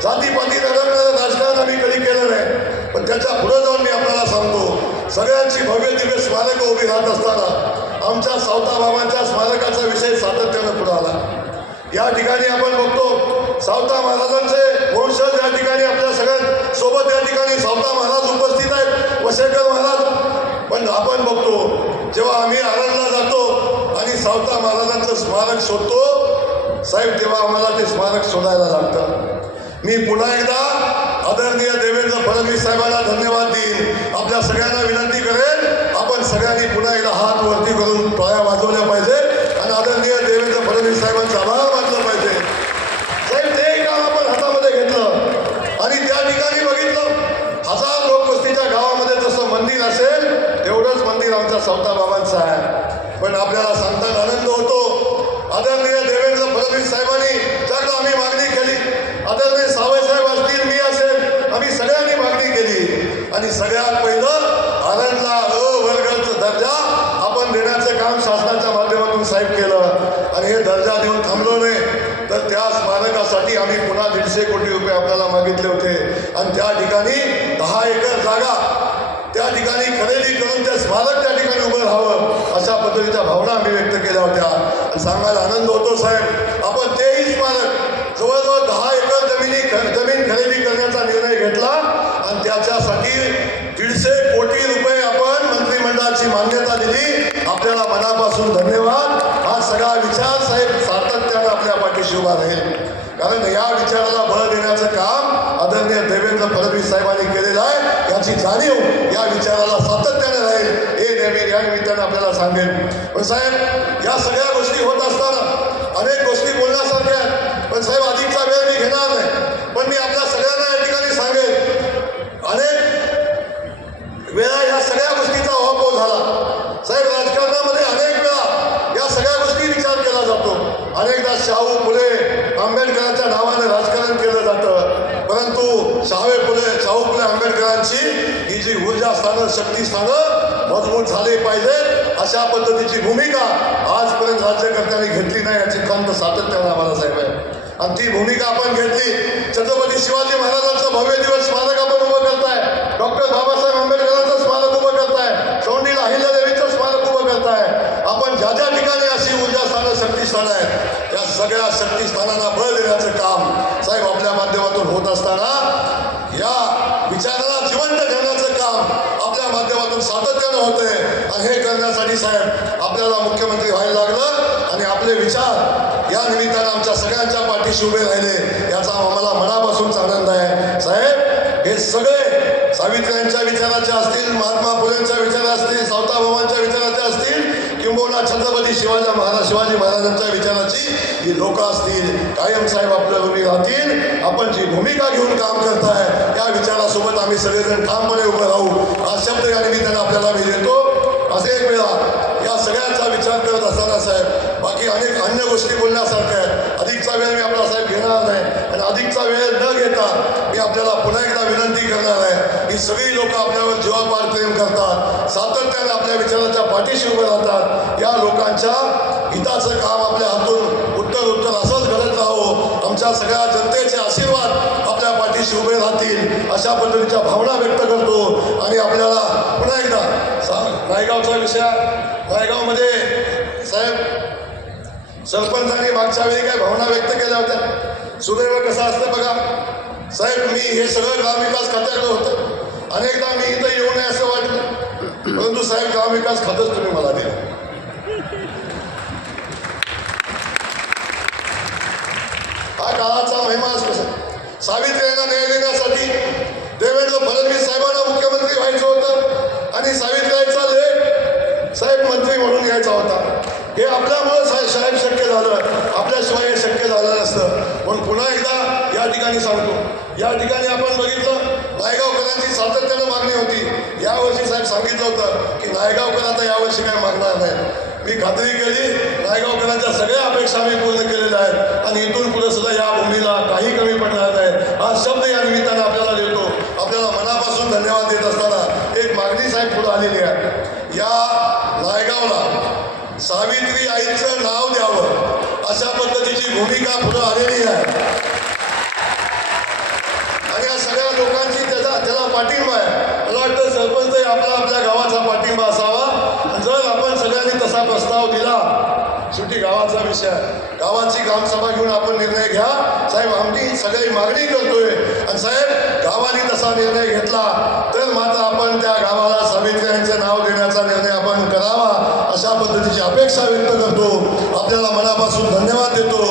जातीपाती नगरणारं राजकारण आम्ही कधी केलं नाही, पण त्याच्या पुढे जाऊन मी आपल्याला सांगतो सगळ्यांची भव्य दिव्य स्मारकं उभी राहत असताना आमच्या सावता बाबांच्या स्मारकाचा विषय सातत्यानं पुढे आला. या ठिकाणी आपण बघतो सावता महाराजांचे वंशज या ठिकाणी आपल्या सगळ्यां सोबत या ठिकाणी सावता महाराज उपस्थित आहेत, वशेकर महाराज. पण आपण बघतो जेव्हा आम्ही आरणला जातो आणि सावता महाराजांचं स्मारक शोधतो साहेब, तेव्हा आम्हाला ते स्मारक शोधायला लागतं. मी पुन्हा एकदा आदरणीय देवेंद्र फडणवीस साहेबांना धन्यवाद देईन. आपल्या सगळ्यांना विनंती करेन, आपण सगळ्यांनी पुन्हा एकदा हात वरती करून टाळ्या वाजवल्या पाहिजे आणि आदरणीय देवेंद्र फडणवीस साहेबांचा आभार मानलं पाहिजे. साहेब, ते काम आपण हातामध्ये घेतलं आणि त्या ठिकाणी बघितलं 1000 लोकवस्तीच्या गावामध्ये जसं मंदिर असेल तेवढंच मंदिर आमच्या सावता बाबांचं आहे. पण आपल्याला सांगताना आनंद होतो, आदरणीय देवेंद्र फडणवीस साहेबांनी ज्याला आम्ही मागणी केली, आदरणीय सावयसाहेब असतील, मी असेल, आम्ही सगळ्यांनी मागणी केली आणि सगळ्यात पहिलं आरणला वर्गाचा दर्जा आपण देण्याचं काम शासनाच्या माध्यमातून साहेब केलं आणि हे दर्जा देऊन थांबलो नाही तर त्या स्मारकासाठी आम्ही पुन्हा 150 कोटी रुपये आपल्याला मागितले होते आणि त्या ठिकाणी 10 एकर जागा त्या ठिकाणी खरेदी करून ते स्मारक त्या ठिकाणी उभं राहावं अशा पद्धतीच्या भावना आम्ही व्यक्त केल्या होत्या. आणि सांगायला आनंद होतो साहेब, आपण तेही स्मारक जवळजवळ 10 एकर जमीन खरेदी करण्याचा निर्णय घेतला आणि त्याच्यासाठी 150 कोटी रुपये आपण मंत्रिमंडळाची मान्यता दिली. आपल्याला मनापासून धन्यवाद. हा सगळा विचार साहेब सातत्यानं आपल्या पाठीशी उभा राहील, कारण या विचाराला बळ देण्याचं काम आदरणीय देवेंद्र फडणवीस साहेबांनी केलेलं आहे. याची जाणीव या विचाराला सातत्याने राहील हे नेहमी या निमित्तानं आपल्याला सांगेन. पण साहेब, या सगळ्या गोष्टी होत असताना अनेक गोष्टी बोलण्यासारख्या आहेत, पण साहेब अधिकचा वेळ मी घेणार नाही. पण मी आपल्या सगळ्यांना या ठिकाणी सांगेन, अनेक वेळा या सगळ्या गोष्टीचा अभाव झाला. साहेब, राजकारणामध्ये अनेक वेळा या सगळ्या गोष्टी विचार केला जातो. अनेकदा शाहू फुले आंबेडकरांच्या नावाने राजकारण केलं जातं, परंतु शाहू फुले आंबेडकरांची ही जी ऊर्जा स्थानं, शक्ती स्थानं मजबूत झाली पाहिजेत अशा पद्धतीची भूमिका आजपर्यंत राज्यकर्त्यांनी घेतली नाही याची खंत सातत्यानं आम्हाला साहेब आहे. आणि ती भूमिका आपण घेतली. छत्रपती शिवाजी महाराजांचं भव्य दिवस स्मारक आपण उभं करताय, डॉक्टर बाबासाहेब आंबेडकरांचं स्मारक उभं करताय, सौंदील अहिल्यादेवीचं स्मारक उभं करताय. आपण ज्या ज्या ठिकाणी अशी ऊर्जा स्थानं, शक्ती स्थानं आहेत त्या सगळ्या शक्ती स्थानांना बळ देण्याचं काम साहेब आपल्या माध्यमातून होत असताना या विचाराला जिवंत ठेवण्याचं काम आपल्या माध्यमातून सातत्यानं होतंय. आणि हे करण्यासाठी साहेब आपल्याला मुख्यमंत्री व्हायला लागलं आणि आपले विचार या निमित्तानं आमच्या सगळ्यांच्या पाठीशी उभे राहिले याचा आम्हाला मनापासूनच आनंद आहे. साहेब, हे सगळे सावित्र्यांच्या विचाराचे असतील, महात्मा फुलेंच्या विचार असतील, सावता बाबांच्या विचाराचे असतील, किंबहुना छत्रपती शिवाजी महाराजांच्या विचाराची ही लोक असतील, कायम साहेब आपल्या उभी राहतील. आपण जी भूमिका घेऊन काम करताय त्या विचारासोबत आम्ही सगळेजण ठामपणे उभं राहू हा शब्द या निमित्तानं आपल्याला मी देतो. असे एक वेळा या सगळ्यांचा विचार करत असताना साहेब बाकी अनेक अन्य गोष्टी बोलण्यासारख्या आहेत. अधिकचा वेळ मी आपला साहेब घेणार नाही आणि अधिकचा वेळ न घेता मी आपल्याला पुन्हा एकदा विनंती करणार आहे की सगळी लोक आपल्यावर जीवापाड प्रेम करतात, सातत्याने आपल्या विचाराच्या पाठीशी उभे राहतात. या लोकांच्या हिताचं काम आपल्या हातून उत्तर असंच घडत राहो. आमच्या सगळ्या जनतेचे आशीर्वाद आपल्या पाठीशी उभे राहतील अशा पद्धतीच्या भावना व्यक्त करतो. आणि आपल्याला पुन्हा एकदा नायगावचा विषय, नायगावमध्ये साहेब सरपंचांनी मागच्या वेळी काही भावना व्यक्त केल्या होत्या. सुदैव कसं असतं बघा साहेब, मी हे सगळं ग्रामविकास खात्याकडे होतं. अनेकदा मी इथं येऊ नये असं वाटलं, परंतु साहेब ग्रामविकास खातंच तुम्ही मला दिलं. हा काळाचा महिमा असतो. सावित्रीला न्याय देण्यासाठी देवेंद्र फडणवीस साहेबांना मुख्यमंत्री व्हायचं होतं आणि सावित्रीचा लेख साहेब मंत्री म्हणून यायचा होता. हे आपल्यामुळं साहेब शक्य झालं, आपल्याशिवाय हे शक्य झालं नसतं. पण पुन्हा एकदा या ठिकाणी सांगतो, या ठिकाणी आपण बघितलं नायगावकरांची सातत्यानं मागणी होती. यावर्षी साहेब सांगितलं होतं की नायगावकर आता यावर्षी काय मागणार नाही. मी खात्री केली, नायगावकरांच्या सगळ्या अपेक्षा मी पूर्ण केलेल्या आहेत आणि इथून पुढे सुद्धा या भूमीला काही कमी पडणार नाही हा शब्द या निमित्तानं आपल्याला देतो. आपल्याला मनापासून धन्यवाद देत असताना एक मागणी साहेब पुढे आलेली आहे. या नायगावला सावित्री आईचं नाव द्यावं अशा पद्धतीची भूमिका पुढे आलेली आहे आणि या सगळ्या लोकांची त्याला पाठिंबा आहे. मला वाटतं सरपंच आपला आपल्या गावाचा पाठिंबा असावा. जर आपण सगळ्यांनी तसा प्रस्ताव दिला शेवटी गावाचा विषय आहे. गावाची ग्रामसभा घेऊन आपण निर्णय घ्या साहेब. आम्ही सगळी मागणी करतोय आणि साहेब गावाने तसा निर्णय घेतला तर मात्र आपण त्या गावाला सावित्री यांचे नाव देण्याचा निर्णय आपण करावा अशा पद्धतीची अपेक्षा व्यक्त करतो. आपल्याला मनापासून धन्यवाद देतो.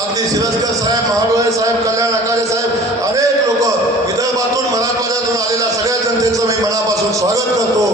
अगदी शिरस्कर साहेब, महाडोळे साहेब, कल्याण आकारे साहेब, अनेक लोक विदर्भातून मराठवाड्यातून आलेल्या सगळ्या जनतेचं मी मनापासून स्वागत करतो.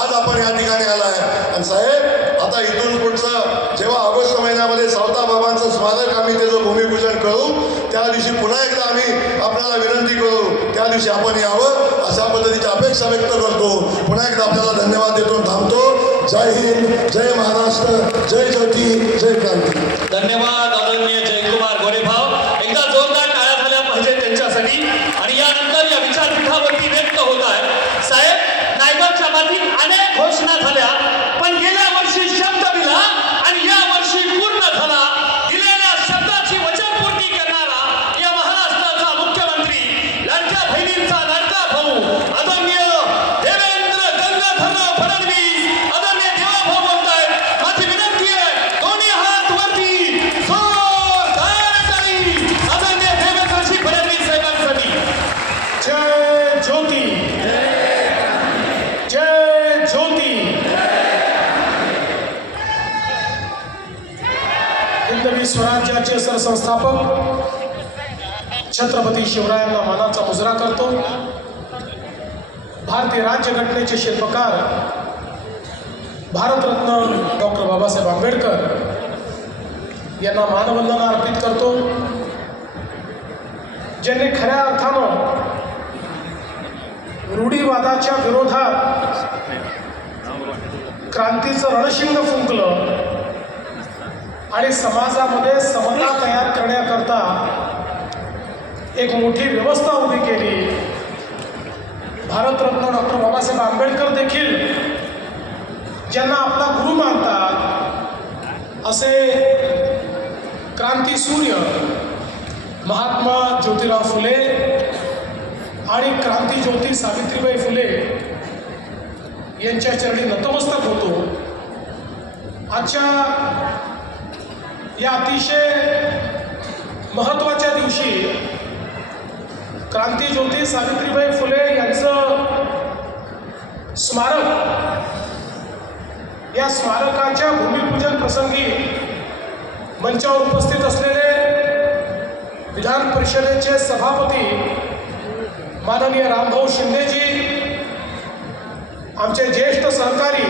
आज आपण या ठिकाणी आलाय आणि साहेब आता इथून पुढचं जेव्हा ऑगस्ट महिन्यामध्ये सावता बाबांचं स्मारक आम्ही त्याचं भूमिपूजन करू त्या दिवशी पुन्हा एकदा आम्ही आपल्याला विनंती करू, त्या दिवशी आपण यावं अशा पद्धतीची अपेक्षा व्यक्त करतो. पुन्हा एकदा आपल्याला धन्यवाद देतो, थांबतो. जय हिंद, जय महाराष्ट्र, जय ज्योती, जय क्रांती. धन्यवाद आदरणीय जयकुमार गोरे भाऊ. एकदा जोरदार टाळ्या झाल्या पाहिजे त्यांच्यासाठी. आणि यानंतर या विचारपीठावरती व्यक्त होत आहे साहेब नायगावच्या बाबतीत अनेक घोषणा झाल्या पण गेल्या वर्षी शब्द दिला आणि या वर्षी पूर्ण झाला. दिलेल्या शब्दाची वचनपूर्ती करणारा या महाराष्ट्राचा मुख्यमंत्री, लाडक्या बहिणींचा लाडका भाऊ आदरणीय देवेंद्र गंगाधरराव फडणवीस आदरणीय देवाभाऊ बोलतायत. माझी विनंती आहे दोन्ही हात वरती, जोरदार ताली आदरणीय देवेंद्रजी फडणवीस साहेबांसाठी. जय ज्योती, जय ज्योती. हिंदवी स्वराज्याचे सरसंस्थापक छत्रपती शिवरायांना मानाचा मुजरा करतो. भारतीय राज्यघटनेचे शिल्पकार भारतरत्न डॉक्टर बाबासाहेब आंबेडकर यांना मानवंदना अर्पित करतो. ज्यांनी खऱ्या अर्थानं रूढीवादाच्या विरोधात क्रांतीचं रणशिंग फुंकलं आणि समाजामध्ये समता तयार करण्याकरता एक मोठी व्यवस्था उभी केली. भारतरत्न डॉक्टर बाबासाहेब आंबेडकर देखील ज्यांना आपला गुरु मानतात असे क्रांतीसूर्य महात्मा ज्योतिराव फुले आणि क्रांतीज्योती सावित्रीबाई फुले यांच्या चरणी नतमस्तक होतो. आजच्या या अतिशय महत्त्वाच्या दिवशी क्रांतीज्योती सावित्रीबाई फुले यांचं स्मारक, या स्मारकाच्या भूमिपूजन प्रसंगी मंचावर उपस्थित असलेले विधान परिषदेचे सभापती माननीय रामभाऊ शिंदेजी, आमचे ज्येष्ठ सहकारी,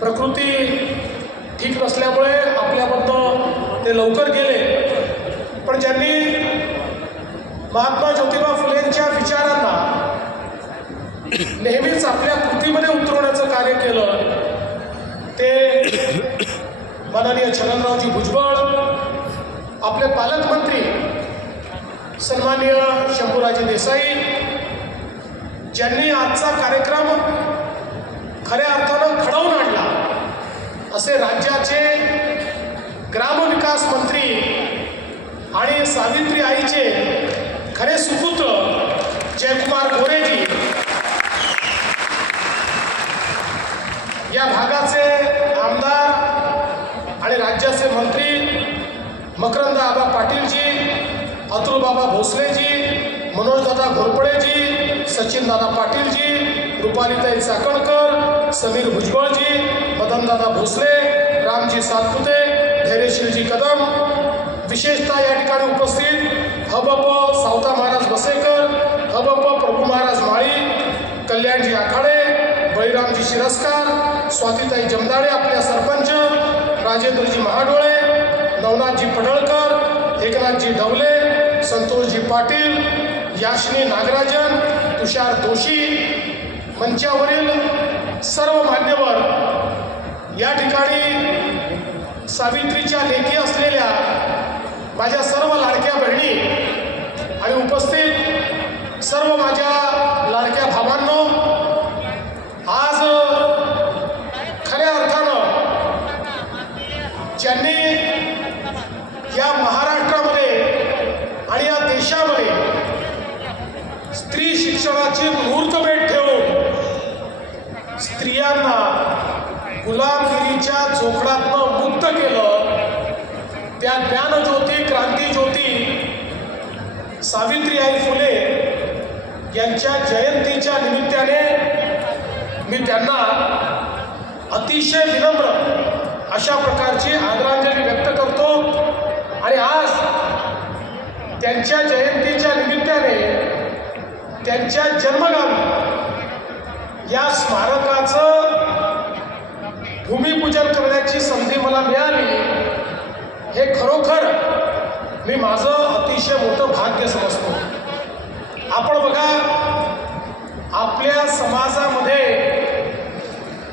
प्रकृती ठीक नसल्यामुळे आपल्याबद्दल ते लवकर गेले पण ज्यांनी महात्मा ज्योतिबा फुलेंच्या विचारांना नेहमीच आपल्या कृतीमध्ये उतरवण्याचं कार्य केलं ते माननीय छगनरावजी भुजबळ, आपले पालकमंत्री सन्माननीय शंभूराजे देसाई, ज्यांनी आजचा कार्यक्रम खऱ्या अर्थानं घडवून आणला असे राज्याचे ग्रामविकास मंत्री आणि सावित्री आईचे खरे सुपुत्र जयकुमार गोरेजी, या भागाचे आमदार आणि राज्याचे मंत्री मकरंद आबा पाटीलजी, अतुलबाबा भोसलेजी, मनोजदादा घोरपडेजी, सचिनदादा पाटीलजी, रुपालीताई चाकणकर, समीर भुजबळजी, मदनदादा भोसले, रामजी सातपुते, धैर्यशीलजी कदम, विशेषतः या ठिकाणी उपस्थित हबप सावता महाराज बसेकर, हबप प्रभू महाराज माळी, कल्याणजी आखाडे, बळीरामजी शिरस्कार, स्वातीताई जमदाडे, आपल्या सरपंच, राजेंद्रजी महाडोळे, नवनाथजी पडळकर, एकनाथजी ढवले, संतोषजी पाटील, याशिनी नागराजन, तुषार दोशी, मंचावरील सर्व मान्यवर, या ठिकाणी सावित्रीच्या लेकी असलेल्या माझ्या सर्व लाडक्या बहिणी आणि उपस्थित सर्व माझ्या लाडक्या भावांनो, आज खऱ्या अर्थानं ज्यांनी या महाराष्ट्रामध्ये आणि या देशामध्ये स्त्री शिक्षणाची मुहूर्तमेढ ठेवून स्त्रियांना गुलामगिरी ज्ञानमातीच्या जोखडातनं मुक्त केलं, त्या ज्ञानज्योती क्रांतीज्योती सावित्रीबाई फुले यांच्या जयंतीच्या निमित्ताने मी त्यांना अतिशय विनम्र अशा प्रकारची आदरांजली व्यक्त करतो. आणि आज त्यांच्या जयंतीच्या निमित्ताने त्यांच्या जन्मगावी या स्मारकाचं भूमिपूजन करण्याची संधी मला मिळाली. हे खरोखर मी माझं अतिशय मोठं भाग्य समजतो. आपण बघा, आपल्या समाजामध्ये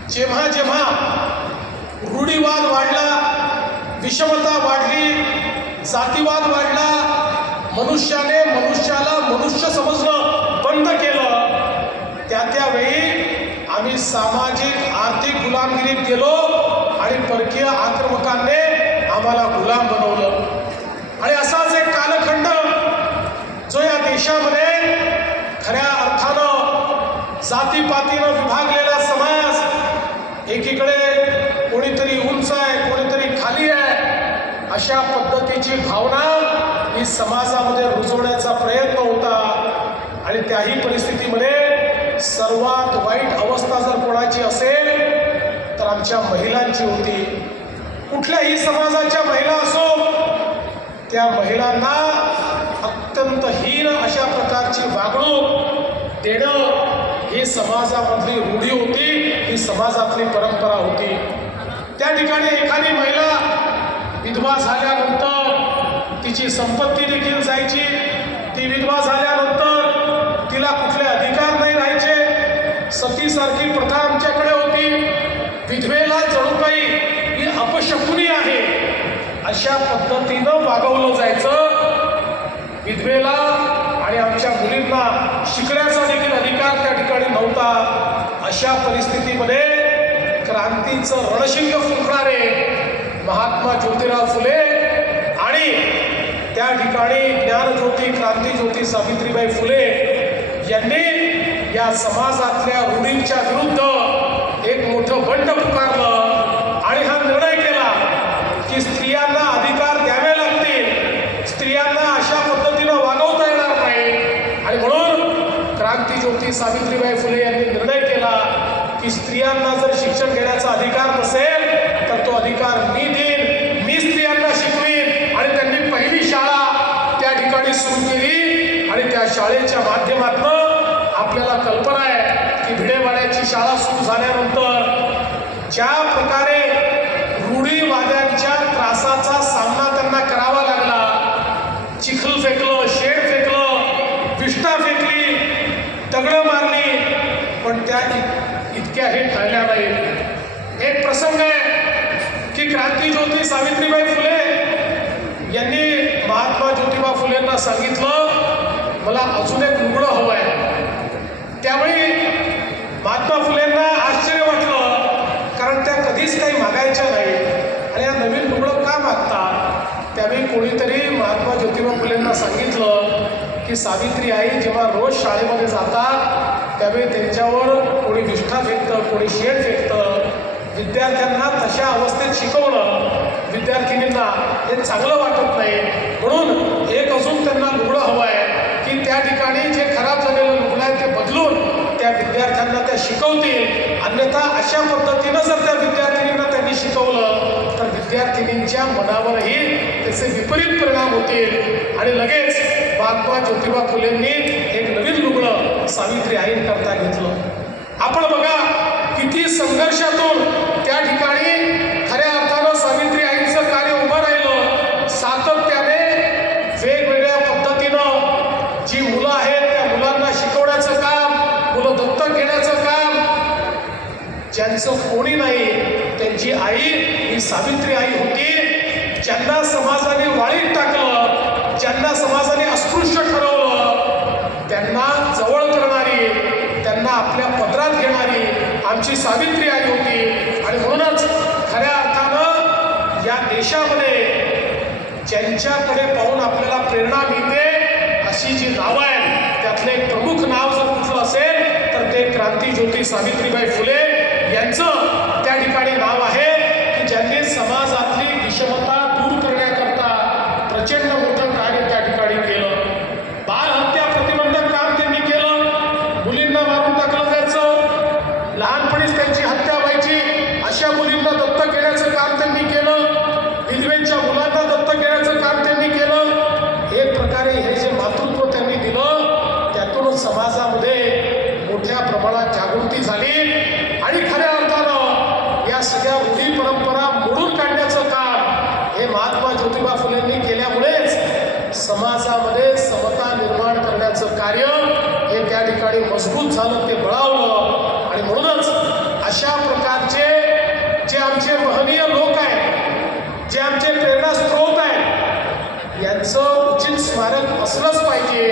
जेव्हा जेव्हा रूढीवाद वाढला, विषमता वाढली, जातीवाद वाढला, मनुष्याने मनुष्याला मनुष्य समजणं बंद केलं, त्यावेळी आम्ही सामाजिक आर्थिक गुलामगिरीत गेलो आणि परकीय आक्रमकांनी आम्हाला गुलाम बनवलं. आणि असाच एक कालखंड जो या देशामध्ये खऱ्या अर्थानं जातीपातीनं विभागलेला समाज, एकीकडे कोणीतरी उंच आहे, कोणीतरी खाली आहे, अशा पद्धतीची भावना ही समाजामध्ये रुजवण्याचा प्रयत्न होता. आणि त्याही परिस्थितीमध्ये सर्वात वाईट अवस्था जर कोणाची असेल तर आमच्या महिलांची होती. कुठल्याही समाजाच्या महिला असो, त्या महिलांना अत्यंत हीन अशा प्रकारची वागणूक देणं ही समाजामधली रूढी होती, ही समाजातली परंपरा होती. त्या ठिकाणी एखादी महिला विधवा झाल्यानंतर तिची संपत्ती देखील जायची. ती विधवा झाल्यानंतर तिला कुठले अधिकार नाही राहायचे. सतीसारखी प्रथा आमच्याकडे होती. विधवेला जणू काही ही अपशकुनी आहे अशा पद्धतीनं वागवलं जायचं. विधवेला आणि आमच्या मुलींना शिकण्याचा देखील अधिकार त्या ठिकाणी नव्हता. अशा परिस्थितीमध्ये क्रांतीचं रणशिंग फुंकणारे महात्मा ज्योतिराव फुले आणि त्या ठिकाणी ज्ञानज्योती क्रांतीज्योती सावित्रीबाई फुले यांनी या समाजातल्या रूढींच्या विरुद्ध एक मोठं बंड पुकारलं आणि हा निर्णय केला की स्त्रियांना अधिकार द्यावे लागतील, स्त्रियांना अशा पद्धतीनं वागवता येणार नाही. आणि म्हणून क्रांतीज्योती सावित्रीबाई फुले यांनी निर्णय केला की स्त्रियांना जर शिक्षण घेण्याचा अधिकार नसेल तर तो अधिकार मी देईन, मी स्त्रियांना शिकवीन. आणि त्यांनी पहिली शाळा त्या ठिकाणी सुरू केली. आणि त्या शाळेच्या माध्यमातून आपल्याला कल्पना आहे की भिडेवाड्याची शाळा सुरू झाल्यानंतर ज्या प्रकारे रूढीवाद्यांच्या त्रासाचा सामना त्यांना करावा लागला, चिखल फेकलं, शेड फेकलं, विष्ठा फेकली, दगडं मारली, पण त्या इतक्या हे ठरल्या नाहीत. एक प्रसंग आहे की क्रांतीज्योती सावित्रीबाई फुले यांनी महात्मा ज्योतिबा फुलेंना सांगितलं, मला अजून एक लुगडं हवं आहे. त्यावेळी महात्मा फुलेंना आश्चर्य वाटलं, कारण त्या कधीच काही मागायच्या नाही आणि या नवीन लुगडं का मागतात. त्यावेळी कोणीतरी महात्मा ज्योतिबा फुलेंना सांगितलं की सावित्री आई जेव्हा रोज शाळेमध्ये जातात त्यावेळी त्यांच्यावर कोणी विष्ठा फेकतं, कोणी शेड फेकतं. विद्यार्थ्यांना तशा अवस्थेत शिकवणं विद्यार्थिनींना हे चांगलं वाटत नाही. म्हणून एक अजून त्यांना लुगडं हवं आहे की त्या ठिकाणी जे खराब झालेलं लुगडं आहे ते बदलून त्या विद्यार्थ्यांना त्या शिकवतील. अन्यथा अशा पद्धतीनं जर त्या विद्यार्थिनींना त्यांनी शिकवलं तर विद्यार्थिनींच्या मनावरही त्याचे विपरीत परिणाम होतील. आणि लगेच महात्मा ज्योतिबा फुलेंनी एक नवीन लुगडं सावित्री आईंकरता घेतलं. आपण बघा किती संघर्षातून त्या ठिकाणी खऱ्या अर्थानं सावित्री आईंचं कार्य उभं राहिलं. सातत्याने वेगवेगळ्या पद्धतीनं जी मुलं आहेत त्या मुलांना शिकवण्याचं काम, मुलं दत्तक घेण्याचं काम, ज्यांचं कोणी नाही त्यांची आई ही सावित्री आई होती. ज्यांना समाजाने वाळीत टाकलं, ज्यांना समाजाने अस्पृश्य ठरवलं, त्यांना जवळ करणारी, त्यांना आपल्या पदरात घेणारी आमची सावित्री आई होती. आणि म्हणूनच खऱ्या अर्थानं या देशामध्ये ज्यांच्याकडे पाहून आपल्याला प्रेरणा मिळते अशी जी नावं आहेत त्यातलं एक प्रमुख नाव जर कुठलं असेल तर ते क्रांतीज्योती सावित्रीबाई फुले यांचं त्या ठिकाणी नाव आहे. मजबूत झालं, ते बळावलं. आणि म्हणूनच अशा प्रकारचे जे आमचे महनीय लोक आहेत, जे आमचे प्रेरणास्त्रोत आहेत, यांचं उचित स्मारक असलंच पाहिजे.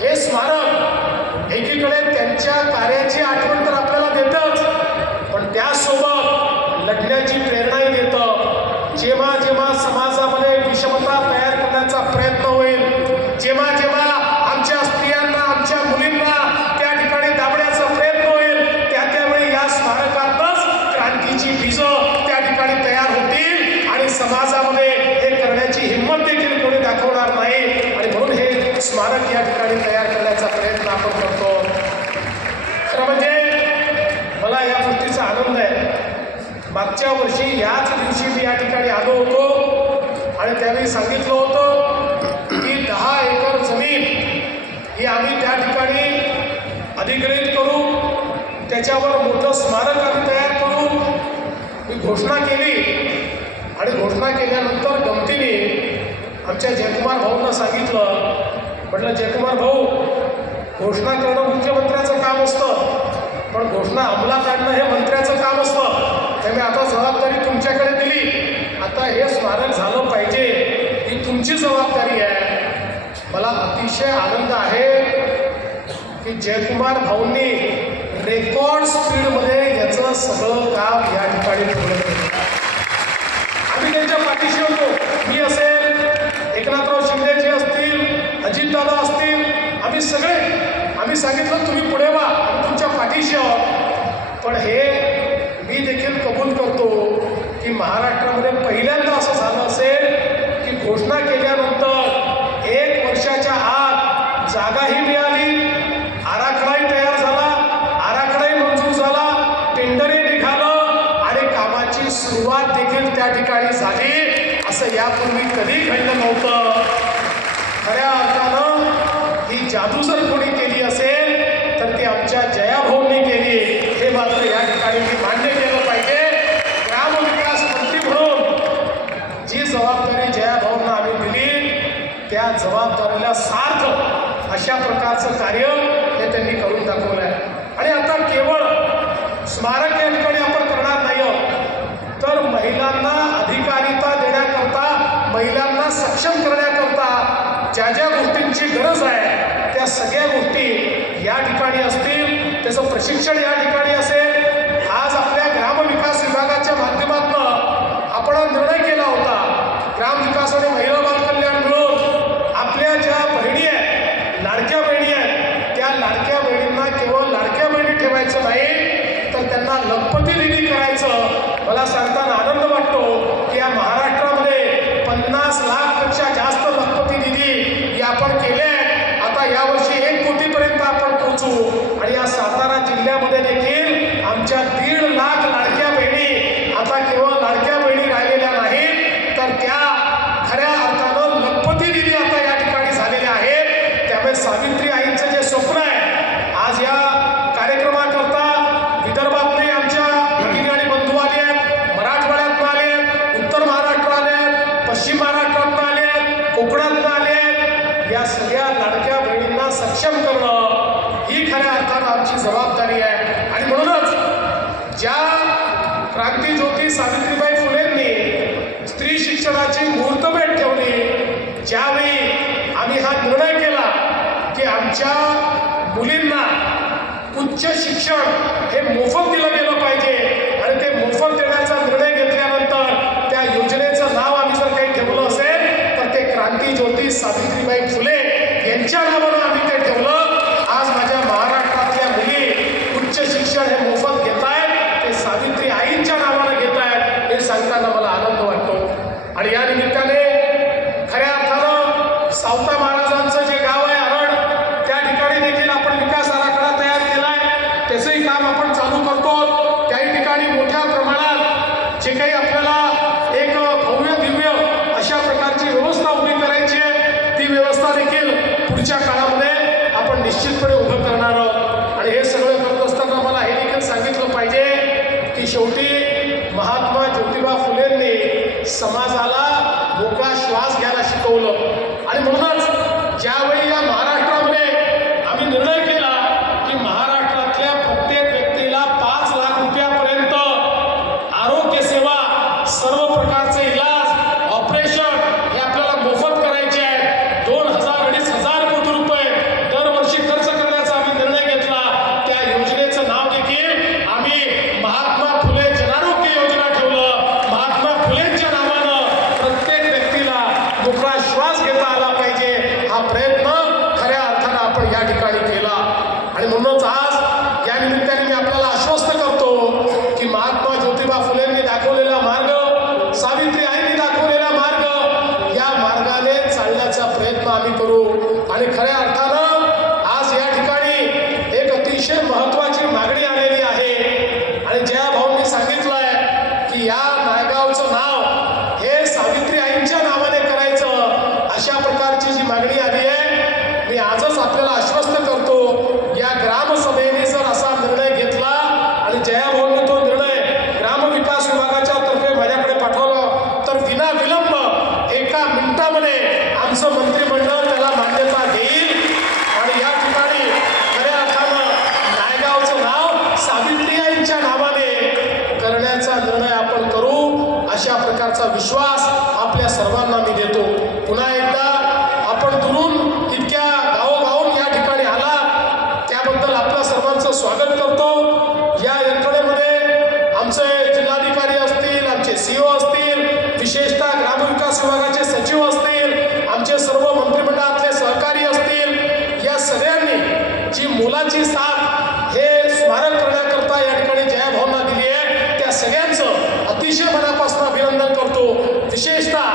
हे स्मारक एकीकडे त्यांच्या कार्याची आठवण तर आपल्याला देतच, पण त्यासोबत लढण्याची प्रेरणाही देतं. जेव्हा जेव्हा समाजामध्ये विषमता तयार करण्याचा प्रयत्न होईल, जेव्हा जेव्हा आमच्या स्त्रियांना, आमच्या मुलींना त्या ठिकाणी दाबण्याचा प्रयत्न होईल, त्यावेळी या स्मारकातच क्रांतीची बीजं त्या ठिकाणी तयार होतील आणि समाजामध्ये हे करण्याची हिंमत देखील कोणी दाखवणार नाही. आणि म्हणून हे स्मारक या ठिकाणी तयार करण्याचा प्रयत्न आपण करतो. खरं म्हणजे मला या गोष्टीचा आनंद आहे. मागच्या वर्षी याच दिवशी मी या ठिकाणी आलो होतो आणि त्यावेळी सांगितलं होतं की 10 एकर जमीन ही आम्ही त्या ठिकाणी अधिग्रहित करू, त्याच्यावर मोठं स्मारक आम्ही तयार करू. मी घोषणा केली आणि घोषणा केल्यानंतर गमतीने आमच्या जयकुमार भाऊंना सांगितलं, म्हटलं जयकुमार भाऊ, घोषणा करणं मुख्यमंत्र्याचं काम असतं, पण घोषणा अंमलात आणणं हे मंत्र्याचं काम असतं. त्यामुळे आता जबाबदारी तुमच्याकडे दिली. आता हे स्मारक झालं पाहिजे, ही तुमची जबाबदारी आहे. मला अतिशय आनंद आहे की जयकुमार भाऊंनी रेकॉर्ड स्पीडमध्ये याचं सगळं काम या ठिकाणी पूर्ण केलं. आम्ही त्यांच्या पाठीशी होतो. मी असेल, एकनाथराव शिंदेजी असतील, अजितदादा असतील, आम्ही सगळे आम्ही सांगितलं तुम्ही पुढे व्हा, आम्ही तुमच्या पाठीशी आहोत. पण हे मी देखील कबूल करतो की महाराष्ट्रामध्ये पहिल्यांदा असं झालं असेल की घोषणा केल्यानंतर 1 वर्षाच्या आत जागाही मिळाली, आराखडाही तयार झाला, आराखडाही मंजूर झाला, टेंडरही निघालं आणि कामाची सुरुवात देखील त्या ठिकाणी झाली. असं यापूर्वी कधी घडलं नव्हतं. खऱ्या अर्थानं ही जादू जर कोणी केली असेल तर ती आमच्या जयाभाऊंनी केली, हे मात्र या ठिकाणी मी मान्य केलं पाहिजे. ग्रामविकास मंत्री म्हणून जी जबाबदारी जयाभाऊंना आम्ही दिली, त्या जबाबदारीला सार्थ अशा प्रकारचं कार्य हे त्यांनी करून दाखवलं आहे. आणि आता केवळ स्मारक या ठिकाणी आपण करणार नाही आहोत, तर महिलांना अधिकारिता देण्याकरता, महिलांना सक्षम करण्याकरता ज्या ज्या गोष्टींची गरज आहे त्या सगळ्या गोष्टी या ठिकाणी असतील. त्याचं प्रशिक्षण या ठिकाणी असेल. आज आपल्या ग्रामविकास विभागाच्या माध्यमातून आपण निर्णय केला होता, ग्रामविकास आणि महिला बाल कल्याण मिळून आपल्या ज्या बहिणी आहेत, लाडक्या बहिणी आहेत, त्या लाडक्या बहिणींना केवळ लाडक्या बहिणी ठेवायचं नाही तर त्यांना लखपती दिदी करायचं. मला सांगताना आनंद वाटतो की या महाराष्ट्रामध्ये 50 लाखपेक्षा जास्त लखपती दिदी या आपण केल्या आहेत. आता यावर्षी 1 कोटीपर्यंत आपण पोहोचू आणि या सातारा जिल्ह्यामध्ये देखील आमच्या 1.5 लाख लाडक्या बहिणी आता केवळ लाडक्या बहिणी राहिलेल्या नाहीत, तर त्या खऱ्या अर्थानं लखपती दिदी आता या ठिकाणी झालेल्या आहेत. त्यामुळे सावित्री आईंचं जे स्वप्न आहे, आज या कार्यक्रमाकरता विदर्भातले आमच्या भगिनी आणि बंधू आले आहेत, मराठवाड्यातून आले आहेत, उत्तर महाराष्ट्र आले आहेत, पश्चिम महाराष्ट्रातून आले आहेत, कोकणातून आले आहेत. या सगळ्या लाडक्या बहिणींना सक्षम करणं ही खऱ्या अर्थानं आमची जबाबदारी आहे. आणि म्हणूनच ज्या क्रांतीज्योती सावित्रीबाई फुलेंनी स्त्री शिक्षणाची मुहूर्तमेढ ठेवली, ज्यावेळी आम्ही हा निर्णय केला की आमच्या मुलींना उच्च शिक्षण हे मोफत दिलं गेलं पाहिजे आणि ते मोफत देण्याचा निर्णय घेतल्यानंतर त्या योजनेचं नाव आम्ही जर काही ठेवलं असेल तर ते क्रांतीज्योती सावित्रीबाई फुले यांच्या नावानं आम्ही ते ठेवलं. आज माझ्या महाराष्ट्रातल्या मुली उच्च शिक्षण हे मोफत घेत आहेत, ते सावित्री आईंच्या नावानं घेत आहेत, हे सांगताना मला आनंद वाटतो. आणि या निमित्ताने खऱ्या अर्थानं सावता महाराजांचं जे गाव आहे अरण, त्या ठिकाणी देखील आपण विकास आराखडा तयार केला आहे. त्याचंही काम आपण चालू करतो. त्याही ठिकाणी मोठ्या प्रमाणात जे काही आपल्याला एक भव्य दिव्य अशा प्रकारची व्यवस्था उभी करायची आहे, ती व्यवस्था देखील पुढच्या काळामध्ये आपण निश्चितपणे उभं करणार आहोत. आणि हे सगळं करत असताना मला हे देखील सांगितलं पाहिजे की शेवटी महात्मा ज्योतिबा फुलेंनी समाजाला मोकळा श्वास घ्यायला शिकवलं. आणि म्हणूनच ज्यावेळी या महाराष्ट्रामध्ये आम्ही निर्णय केला की आमचं मंत्रिमंडळ त्याला मान्यता देईल आणि या ठिकाणी खऱ्या अर्थानं नायगावचं नाव सावित्रीबाईंच्या नावाने करण्याचा निर्णय आपण करू, अशा प्रकारचा विश्वास आपल्या सर्वांना मी देतो. पुन्हा एकदा आपण दुरून इतक्या गावोगावून या ठिकाणी आला त्याबद्दल आपल्या सर्वांचं स्वागत करतो. या यंत्रणेमध्ये आमचे जिल्हाधिकारी असतील, आमचे CEO असतील, विशेषतः ग्रामविकास विभागाचे सचिव असतील, आमचे सर्व मंत्रिमंडळातले सहकारी असतील, या सगळ्यांनी जी मोलाची साथ हे स्मारक करण्याकरता या ठिकाणी जयाभावना दिली आहे, त्या सगळ्यांचं अतिशय मनापासून अभिनंदन करतो. विशेषतः